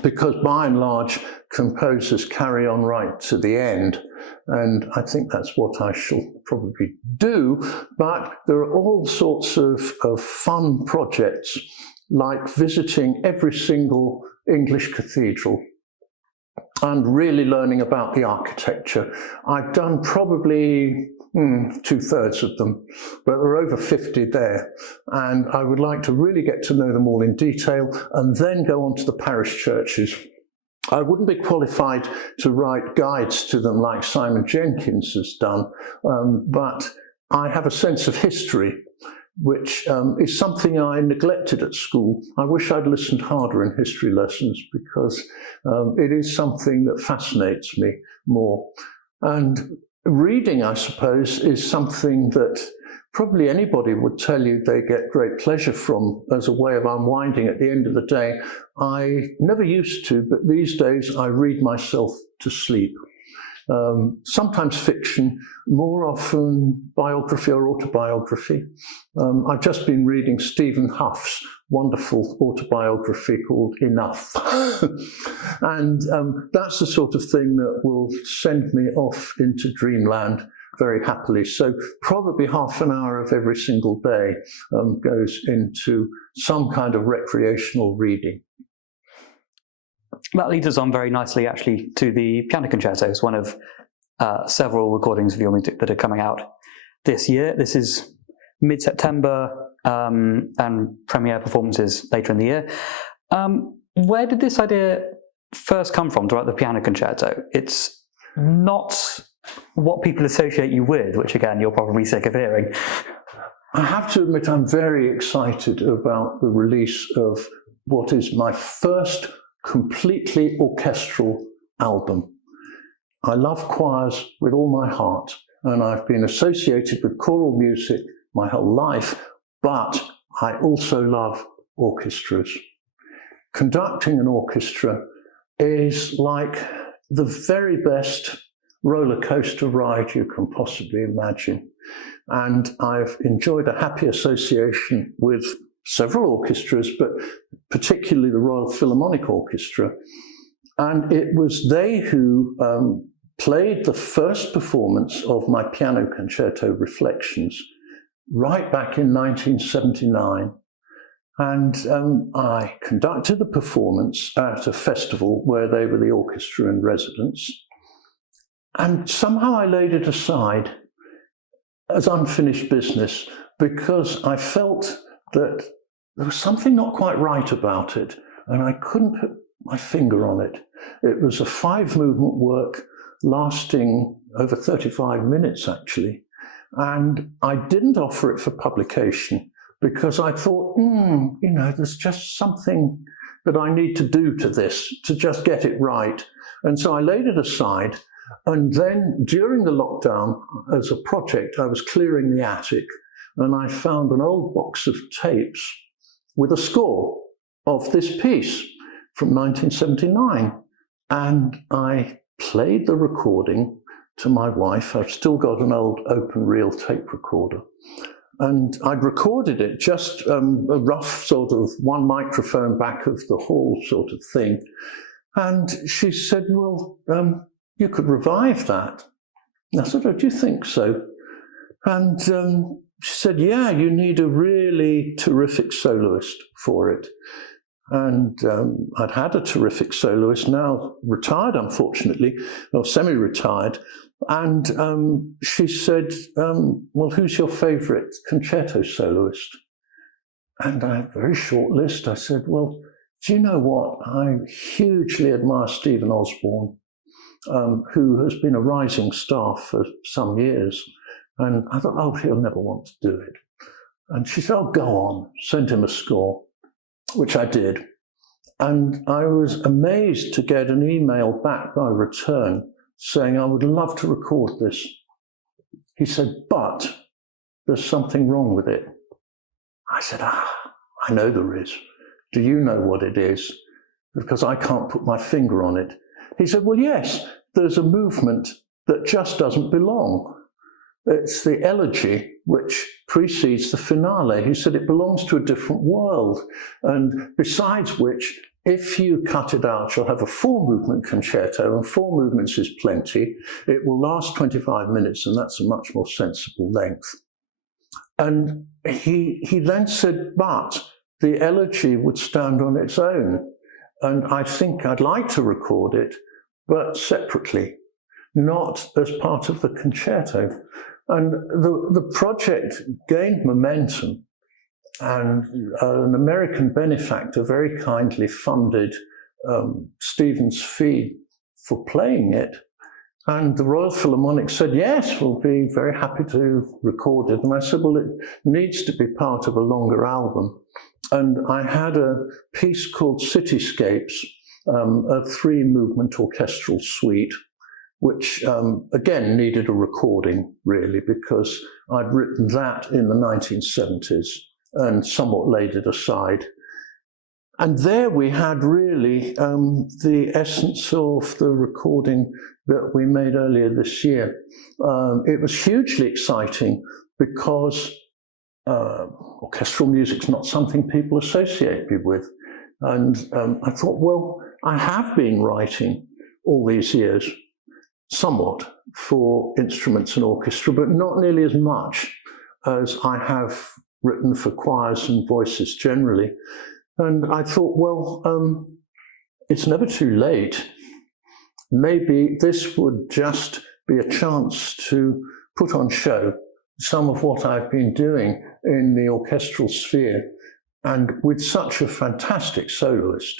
because by and large, composers carry on right to the end. And I think that's what I shall probably do. But there are all sorts of fun projects, like visiting every single English cathedral and really learning about the architecture. I've done probably 2/3 of them, but there are over 50 there. And I would like to really get to know them all in detail and then go on to the parish churches. I wouldn't be qualified to write guides to them like Simon Jenkins has done, but I have a sense of history, which is something I neglected at school. I wish I'd listened harder in history lessons, because it is something that fascinates me more. And reading, I suppose, is something that probably anybody would tell you they get great pleasure from as a way of unwinding at the end of the day. I never used to, but these days I read myself to sleep. Sometimes fiction, more often biography or autobiography. I've just been reading Stephen Huff's wonderful autobiography called Enough. And that's the sort of thing that will send me off into dreamland very happily. So probably half an hour of every single day goes into some kind of recreational reading. That leads us on very nicely, actually, to the piano concerto. It's one of several recordings of your music that are coming out this year. This is mid-September and premiere performances later in the year. Where did this idea first come from to write the piano concerto? It's not what people associate you with, which again, you're probably sick of hearing. I have to admit I'm very excited about the release of what is my first completely orchestral album. I love choirs with all my heart, and I've been associated with choral music my whole life, but I also love orchestras. Conducting an orchestra is like the very best roller coaster ride you can possibly imagine. And I've enjoyed a happy association with several orchestras, but particularly the Royal Philharmonic Orchestra. And it was they who played the first performance of my piano concerto Reflections right back in 1979. And I conducted the performance at a festival where they were the orchestra in residence. And somehow I laid it aside as unfinished business, because I felt that there was something not quite right about it, and I couldn't put my finger on it. It was a 5-movement work lasting over 35 minutes, actually. And I didn't offer it for publication because I thought, there's just something that I need to do to this to just get it right. And so I laid it aside. And then during the lockdown, as a project, I was clearing the attic, and I found an old box of tapes with a score of this piece from 1979. And I played the recording to my wife. I've still got an old open reel tape recorder. And I'd recorded it, just a rough sort of one microphone back of the hall sort of thing. And she said, well, you could revive that. And I said, oh, do you think so? And she said, yeah, you need a really terrific soloist for it. And I'd had a terrific soloist, now retired, unfortunately, or semi-retired. And she said, well, who's your favourite concerto soloist? And I had a very short list. I said, well, do you know what? I hugely admire Stephen Osborne, who has been a rising star for some years. And I thought, oh, he'll never want to do it. And she said, oh, go on, send him a score, which I did. And I was amazed to get an email back by return saying, I would love to record this. He said, but there's something wrong with it. I said, I know there is. Do you know what it is? Because I can't put my finger on it. He said, well, yes, there's a movement that just doesn't belong. It's the elegy, which precedes the finale. He said it belongs to a different world. And besides which, if you cut it out, you'll have a 4-movement concerto, and 4 movements is plenty. It will last 25 minutes, and that's a much more sensible length. And he then said, but the elegy would stand on its own. And I think I'd like to record it, but separately, not as part of the concerto. And the project gained momentum, and an American benefactor very kindly funded Stephen's fee for playing it. And the Royal Philharmonic said, yes, we'll be very happy to record it. And I said, well, it needs to be part of a longer album. And I had a piece called Cityscapes, a 3-movement orchestral suite, which again needed a recording, really, because I'd written that in the 1970s and somewhat laid it aside. And there we had really the essence of the recording that we made earlier this year. It was hugely exciting because orchestral music's not something people associate me with. And I thought, well, I have been writing all these years, somewhat, for instruments and orchestra, but not nearly as much as I have written for choirs and voices generally. And I thought, well, it's never too late. Maybe this would just be a chance to put on show some of what I've been doing in the orchestral sphere. And with such a fantastic soloist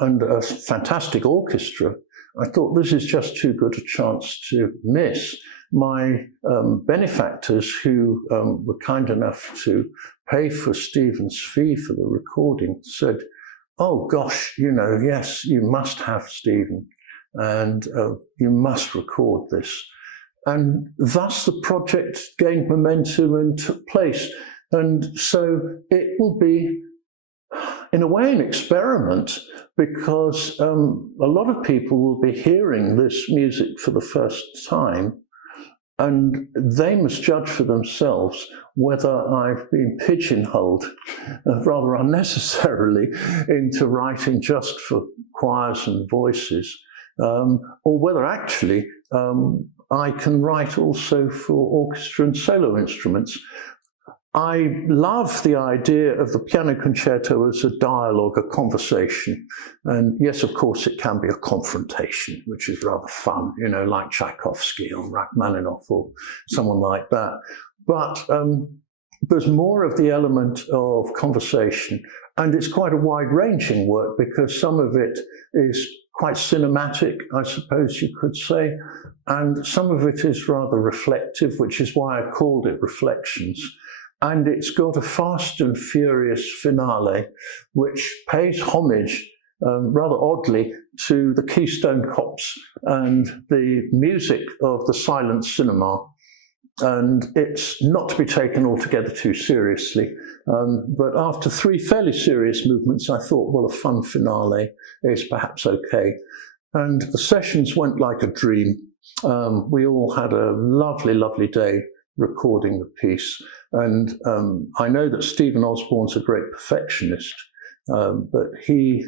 and a fantastic orchestra, I thought this is just too good a chance to miss. My benefactors, who were kind enough to pay for Stephen's fee for the recording, said, oh gosh, you know, yes, you must have Stephen, and you must record this. And thus the project gained momentum and took place. And so it will be, in a way, an experiment, because a lot of people will be hearing this music for the first time, and they must judge for themselves whether I've been pigeonholed rather unnecessarily into writing just for choirs and voices, or whether actually I can write also for orchestra and solo instruments. I love the idea of the piano concerto as a dialogue, a conversation. And yes, of course, it can be a confrontation, which is rather fun, you know, like Tchaikovsky or Rachmaninoff or someone like that. But there's more of the element of conversation. And it's quite a wide-ranging work, because some of it is quite cinematic, I suppose you could say, and some of it is rather reflective, which is why I've called it Reflections. And it's got a fast and furious finale, which pays homage, rather oddly, to the Keystone Cops and the music of the silent cinema. And it's not to be taken altogether too seriously. But after 3 fairly serious movements, I thought, well, a fun finale is perhaps okay. And the sessions went like a dream. We all had a lovely, lovely day recording the piece. And I know that Stephen Osborne's a great perfectionist, but he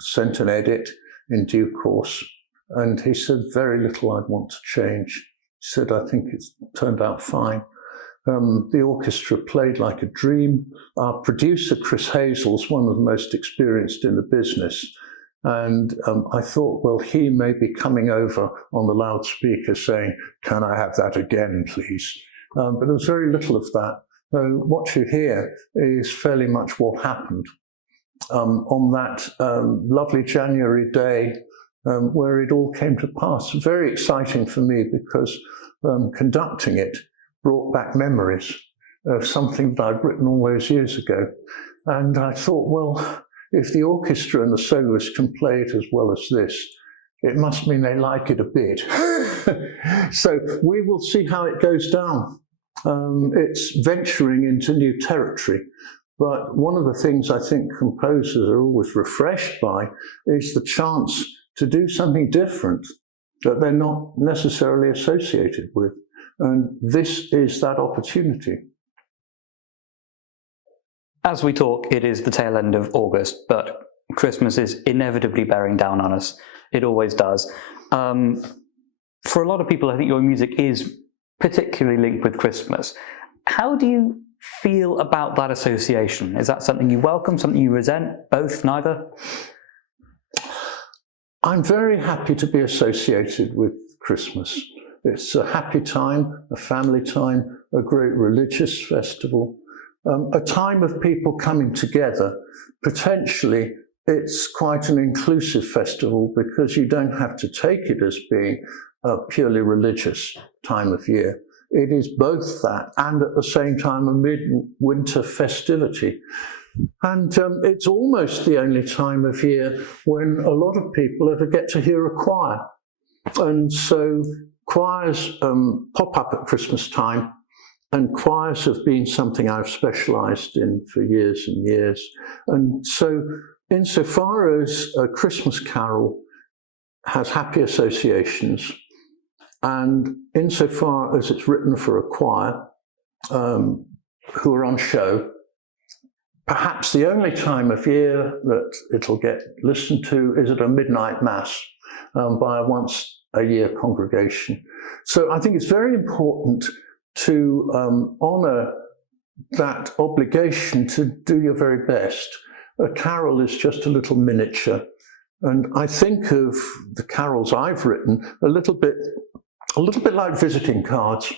sent an edit in due course, and he said very little I'd want to change. He said, I think it's turned out fine. The orchestra played like a dream. Our producer, Chris Hazel's one of the most experienced in the business. And I thought, well, he may be coming over on the loudspeaker saying, "Can I have that again, please?" But there was very little of that. So what you hear is fairly much what happened on that lovely January day where it all came to pass. Very exciting for me because conducting it brought back memories of something that I'd written all those years ago. And I thought, well, if the orchestra and the soloist can play it as well as this, it must mean they like it a bit. So we will see how it goes down. It's venturing into new territory. But one of the things I think composers are always refreshed by is the chance to do something different that they're not necessarily associated with. And this is that opportunity. As we talk, it is the tail end of August, but Christmas is inevitably bearing down on us. It always does. For a lot of people, I think your music is particularly linked with Christmas. How do you feel about that association? Is that something you welcome, something you resent, both, neither? I'm very happy to be associated with Christmas. It's a happy time, a family time, a great religious festival, a time of people coming together. Potentially, it's quite an inclusive festival because you don't have to take it as being a purely religious time of year. It is both that and at the same time a midwinter festivity. And it's almost the only time of year when a lot of people ever get to hear a choir. And so choirs pop up at Christmas time, and choirs have been something I've specialised in for years and years. And so insofar as a Christmas carol has happy associations, and insofar as it's written for a choir who are on show, perhaps the only time of year that it'll get listened to is at a midnight mass by a once-a-year congregation. So I think it's very important to honour that obligation to do your very best. A carol is just a little miniature. And I think of the carols I've written a little bit like visiting cards.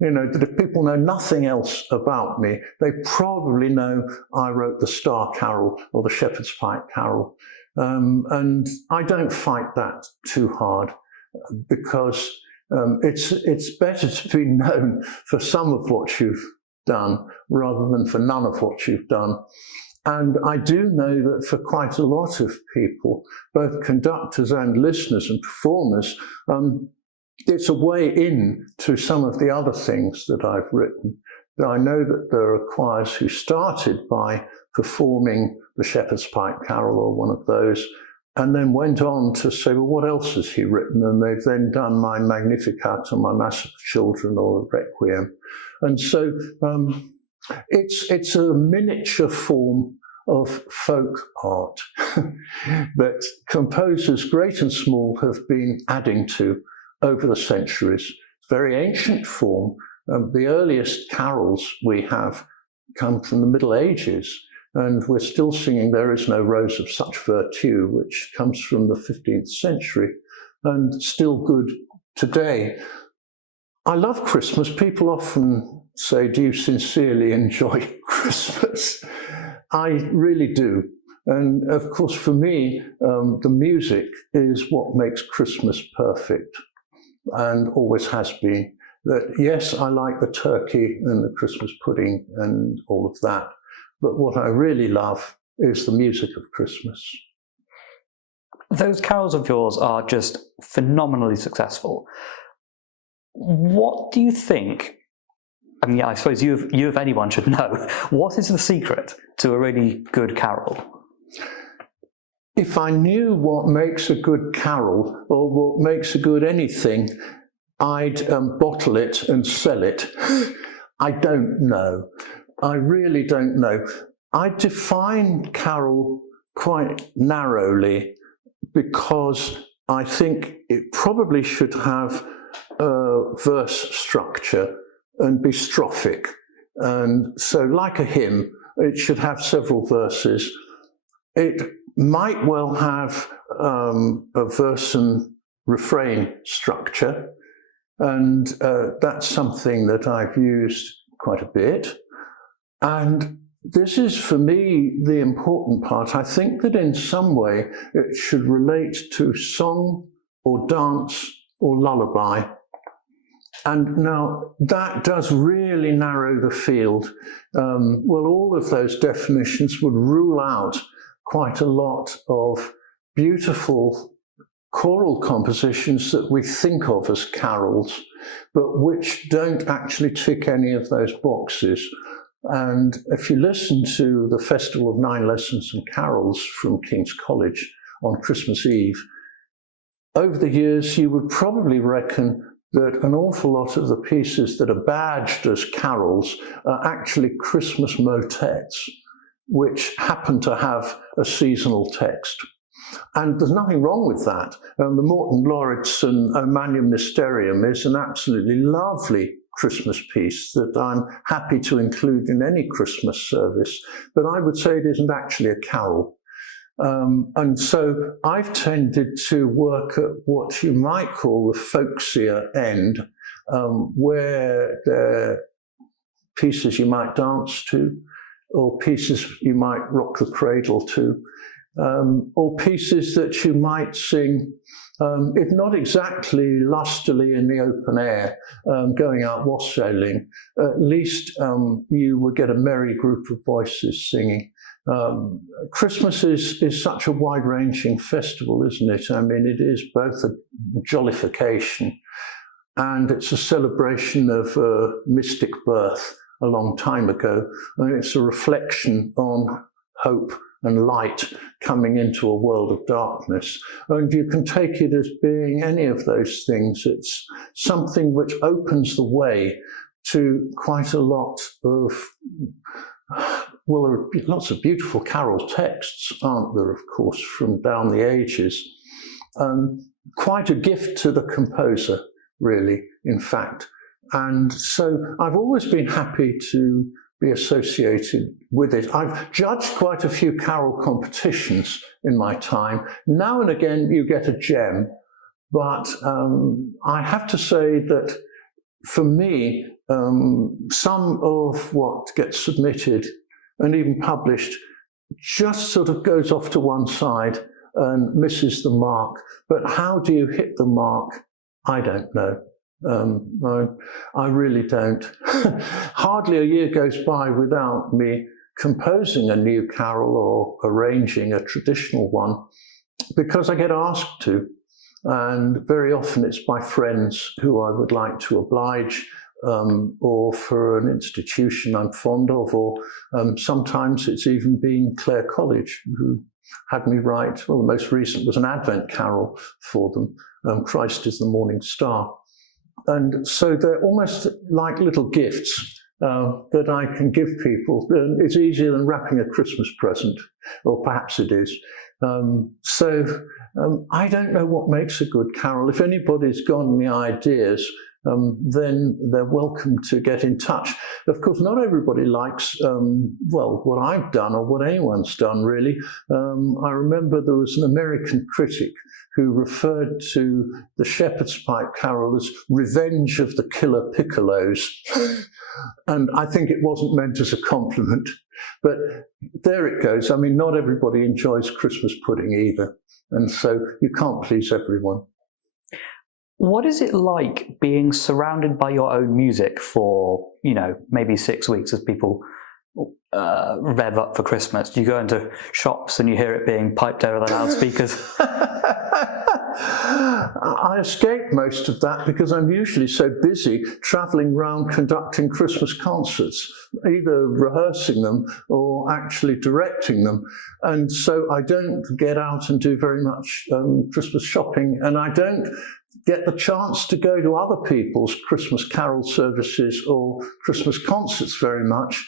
You know, that if people know nothing else about me, they probably know I wrote the Star Carol or the Shepherd's Pipe Carol. And I don't fight that too hard because it's better to be known for some of what you've done rather than for none of what you've done. And I do know that for quite a lot of people, both conductors and listeners and performers, it's a way in to some of the other things that I've written. I know that there are choirs who started by performing the Shepherd's Pipe Carol or one of those, and then went on to say, well, what else has he written? And they've then done my Magnificat or my Mass of the Children or the Requiem. And so it's a miniature form of folk art that composers, great and small, have been adding to over the centuries. It's a very ancient form. The earliest carols we have come from the Middle Ages, and we're still singing There Is No Rose of Such Virtue, which comes from the 15th century and still good today. I love Christmas. People often say, do you sincerely enjoy Christmas? I really do. And of course, for me, the music is what makes Christmas perfect, and always has been. That yes, I like the turkey and the Christmas pudding and all of that, but what I really love is the music of Christmas. Those carols of yours are just phenomenally successful. What do you think? I mean, I suppose you, if anyone, should know. What is the secret to a really good carol? If I knew what makes a good carol or what makes a good anything, I'd bottle it and sell it. I don't know. I really don't know. I define carol quite narrowly because I think it probably should have a verse structure and be strophic. And so like a hymn, it should have several verses. It might well have a verse and refrain structure, and that's something that I've used quite a bit. And this is, for me, the important part. I think that in some way it should relate to song or dance or lullaby. And now that does really narrow the field. Well, all of those definitions would rule out quite a lot of beautiful choral compositions that we think of as carols, but which don't actually tick any of those boxes. And if you listen to the Festival of Nine Lessons and Carols from King's College on Christmas Eve, over the years you would probably reckon that an awful lot of the pieces that are badged as carols are actually Christmas motets, which happen to have a seasonal text. And there's nothing wrong with that. The Morton Lauridsen Magnum Mysterium is an absolutely lovely Christmas piece that I'm happy to include in any Christmas service, but I would say it isn't actually a carol. And so I've tended to work at what you might call the folksier end, where there are pieces you might dance to, or pieces you might rock the cradle to, or pieces that you might sing, if not exactly lustily in the open air, going out wassailing, at least you would get a merry group of voices singing. Christmas is such a wide-ranging festival, isn't it? I mean, it is both a jollification and it's a celebration of a mystic birth a long time ago. And it's a reflection on hope and light coming into a world of darkness. And you can take it as being any of those things. It's something which opens the way to quite a lot of, well, there are lots of beautiful carol texts, aren't there, of course, from down the ages. Quite a gift to the composer, really, in fact. And so I've always been happy to be associated with it. I've judged quite a few carol competitions in my time. Now and again you get a gem, but I have to say that for me, some of what gets submitted and even published just sort of goes off to one side and misses the mark. But how do you hit the mark? I don't know. I really don't. Hardly a year goes by without me composing a new carol or arranging a traditional one, because I get asked to, and very often it's by friends who I would like to oblige, or for an institution I'm fond of, or sometimes it's even been Clare College who had me write, well, the most recent was an Advent carol for them, Christ is the Morning Star. And so they're almost like little gifts that I can give people. It's easier than wrapping a Christmas present, or perhaps it is. I don't know what makes a good carol. If anybody's got any ideas, then they're welcome to get in touch. Of course, not everybody likes, well, what I've done or what anyone's done, really. I remember there was an American critic who referred to the Shepherd's Pipe carol as Revenge of the Killer Piccolos. And I think it wasn't meant as a compliment. But there it goes. I mean, not everybody enjoys Christmas pudding either. And so you can't please everyone. What is it like being surrounded by your own music for, you know, maybe 6 weeks as people rev up for Christmas? Do you go into shops and you hear it being piped over the loudspeakers? I escape most of that because I'm usually so busy travelling around conducting Christmas concerts, either rehearsing them or actually directing them. And so I don't get out and do very much Christmas shopping, and I don't get the chance to go to other people's Christmas carol services or Christmas concerts very much.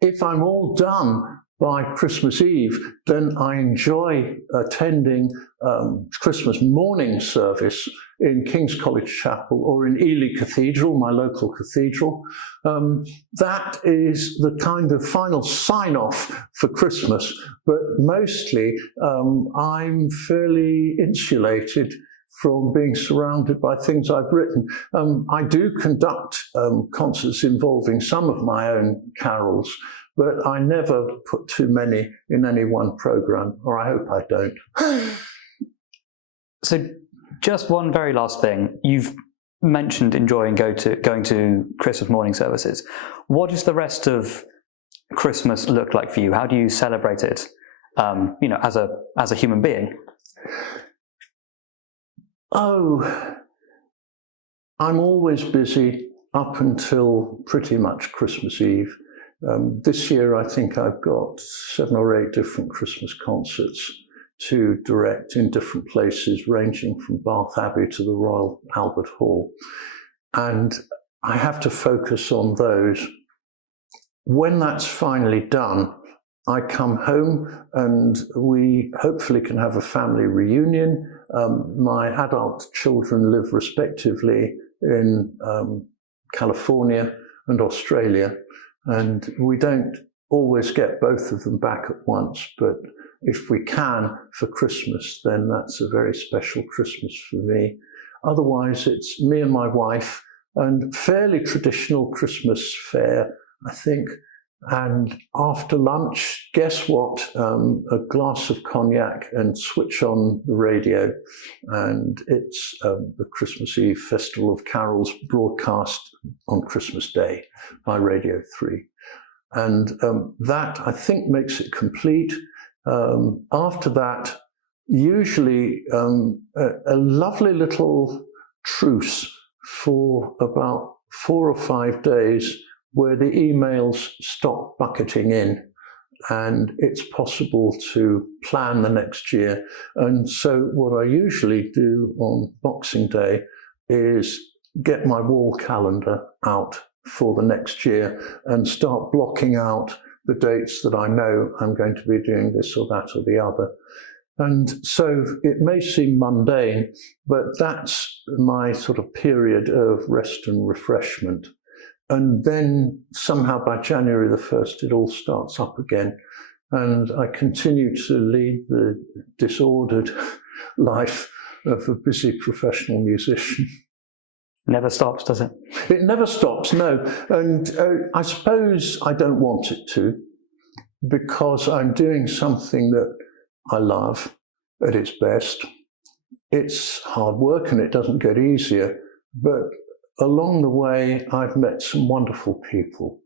If I'm all done by Christmas Eve, then I enjoy attending Christmas morning service in King's College Chapel or in Ely Cathedral, my local cathedral. That is the kind of final sign-off for Christmas, but mostly I'm fairly insulated from being surrounded by things I've written. I do conduct concerts involving some of my own carols, but I never put too many in any one programme, or I hope I don't. So just one very last thing. You've mentioned enjoying going to Christmas morning services. What does the rest of Christmas look like for you? How do you celebrate it, as a human being? Oh, I'm always busy up until pretty much Christmas Eve. This year I think I've got 7 or 8 different Christmas concerts to direct in different places, ranging from Bath Abbey to the Royal Albert Hall. And I have to focus on those. When that's finally done, I come home and we hopefully can have a family reunion. My adult children live respectively in California and Australia, and we don't always get both of them back at once, but if we can for Christmas, then that's a very special Christmas for me. Otherwise, it's me and my wife and fairly traditional Christmas fare, I think. And after lunch, guess what? A glass of cognac and switch on the radio. And it's the Christmas Eve Festival of Carols broadcast on Christmas Day by Radio 3. And that, I think, makes it complete. After that, usually a lovely little truce for about 4 or 5 days where the emails stop bucketing in and it's possible to plan the next year. And so what I usually do on Boxing Day is get my wall calendar out for the next year and start blocking out the dates that I know I'm going to be doing this or that or the other. And so it may seem mundane, but that's my sort of period of rest and refreshment. And then somehow by January the 1st, it all starts up again. And I continue to lead the disordered life of a busy professional musician. Never stops, does it? It never stops, no. And I suppose I don't want it to, because I'm doing something that I love at its best. It's hard work and it doesn't get easier, but along the way, I've met some wonderful people,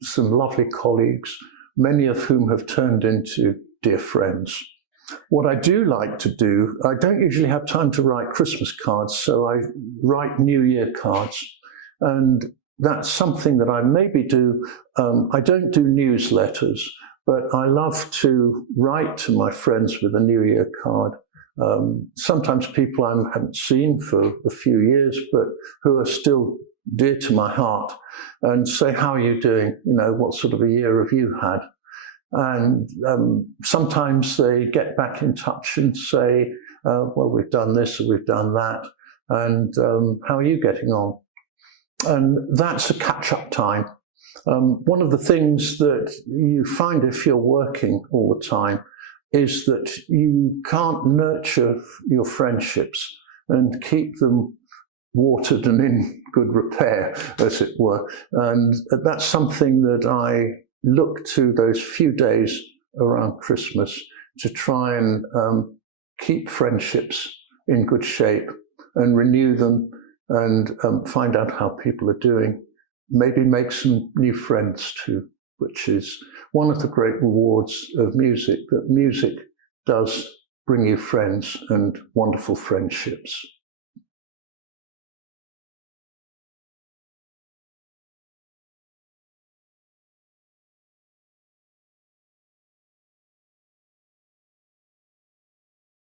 some lovely colleagues, many of whom have turned into dear friends. What I do like to do, I don't usually have time to write Christmas cards, so I write New Year cards. And that's something that I maybe do. I don't do newsletters, but I love to write to my friends with a New Year card. Sometimes people I haven't seen for a few years, but who are still dear to my heart, and say, how are you doing? What sort of a year have you had? And sometimes they get back in touch and say, well, we've done this or we've done that, and how are you getting on? And that's a catch-up time. One of the things that you find if you're working all the time is that you can't nurture your friendships and keep them watered and in good repair, as it were. And that's something that I look to those few days around Christmas to try and keep friendships in good shape and renew them and find out how people are doing. Maybe make some new friends too, which is one of the great rewards of music, that music does bring you friends and wonderful friendships.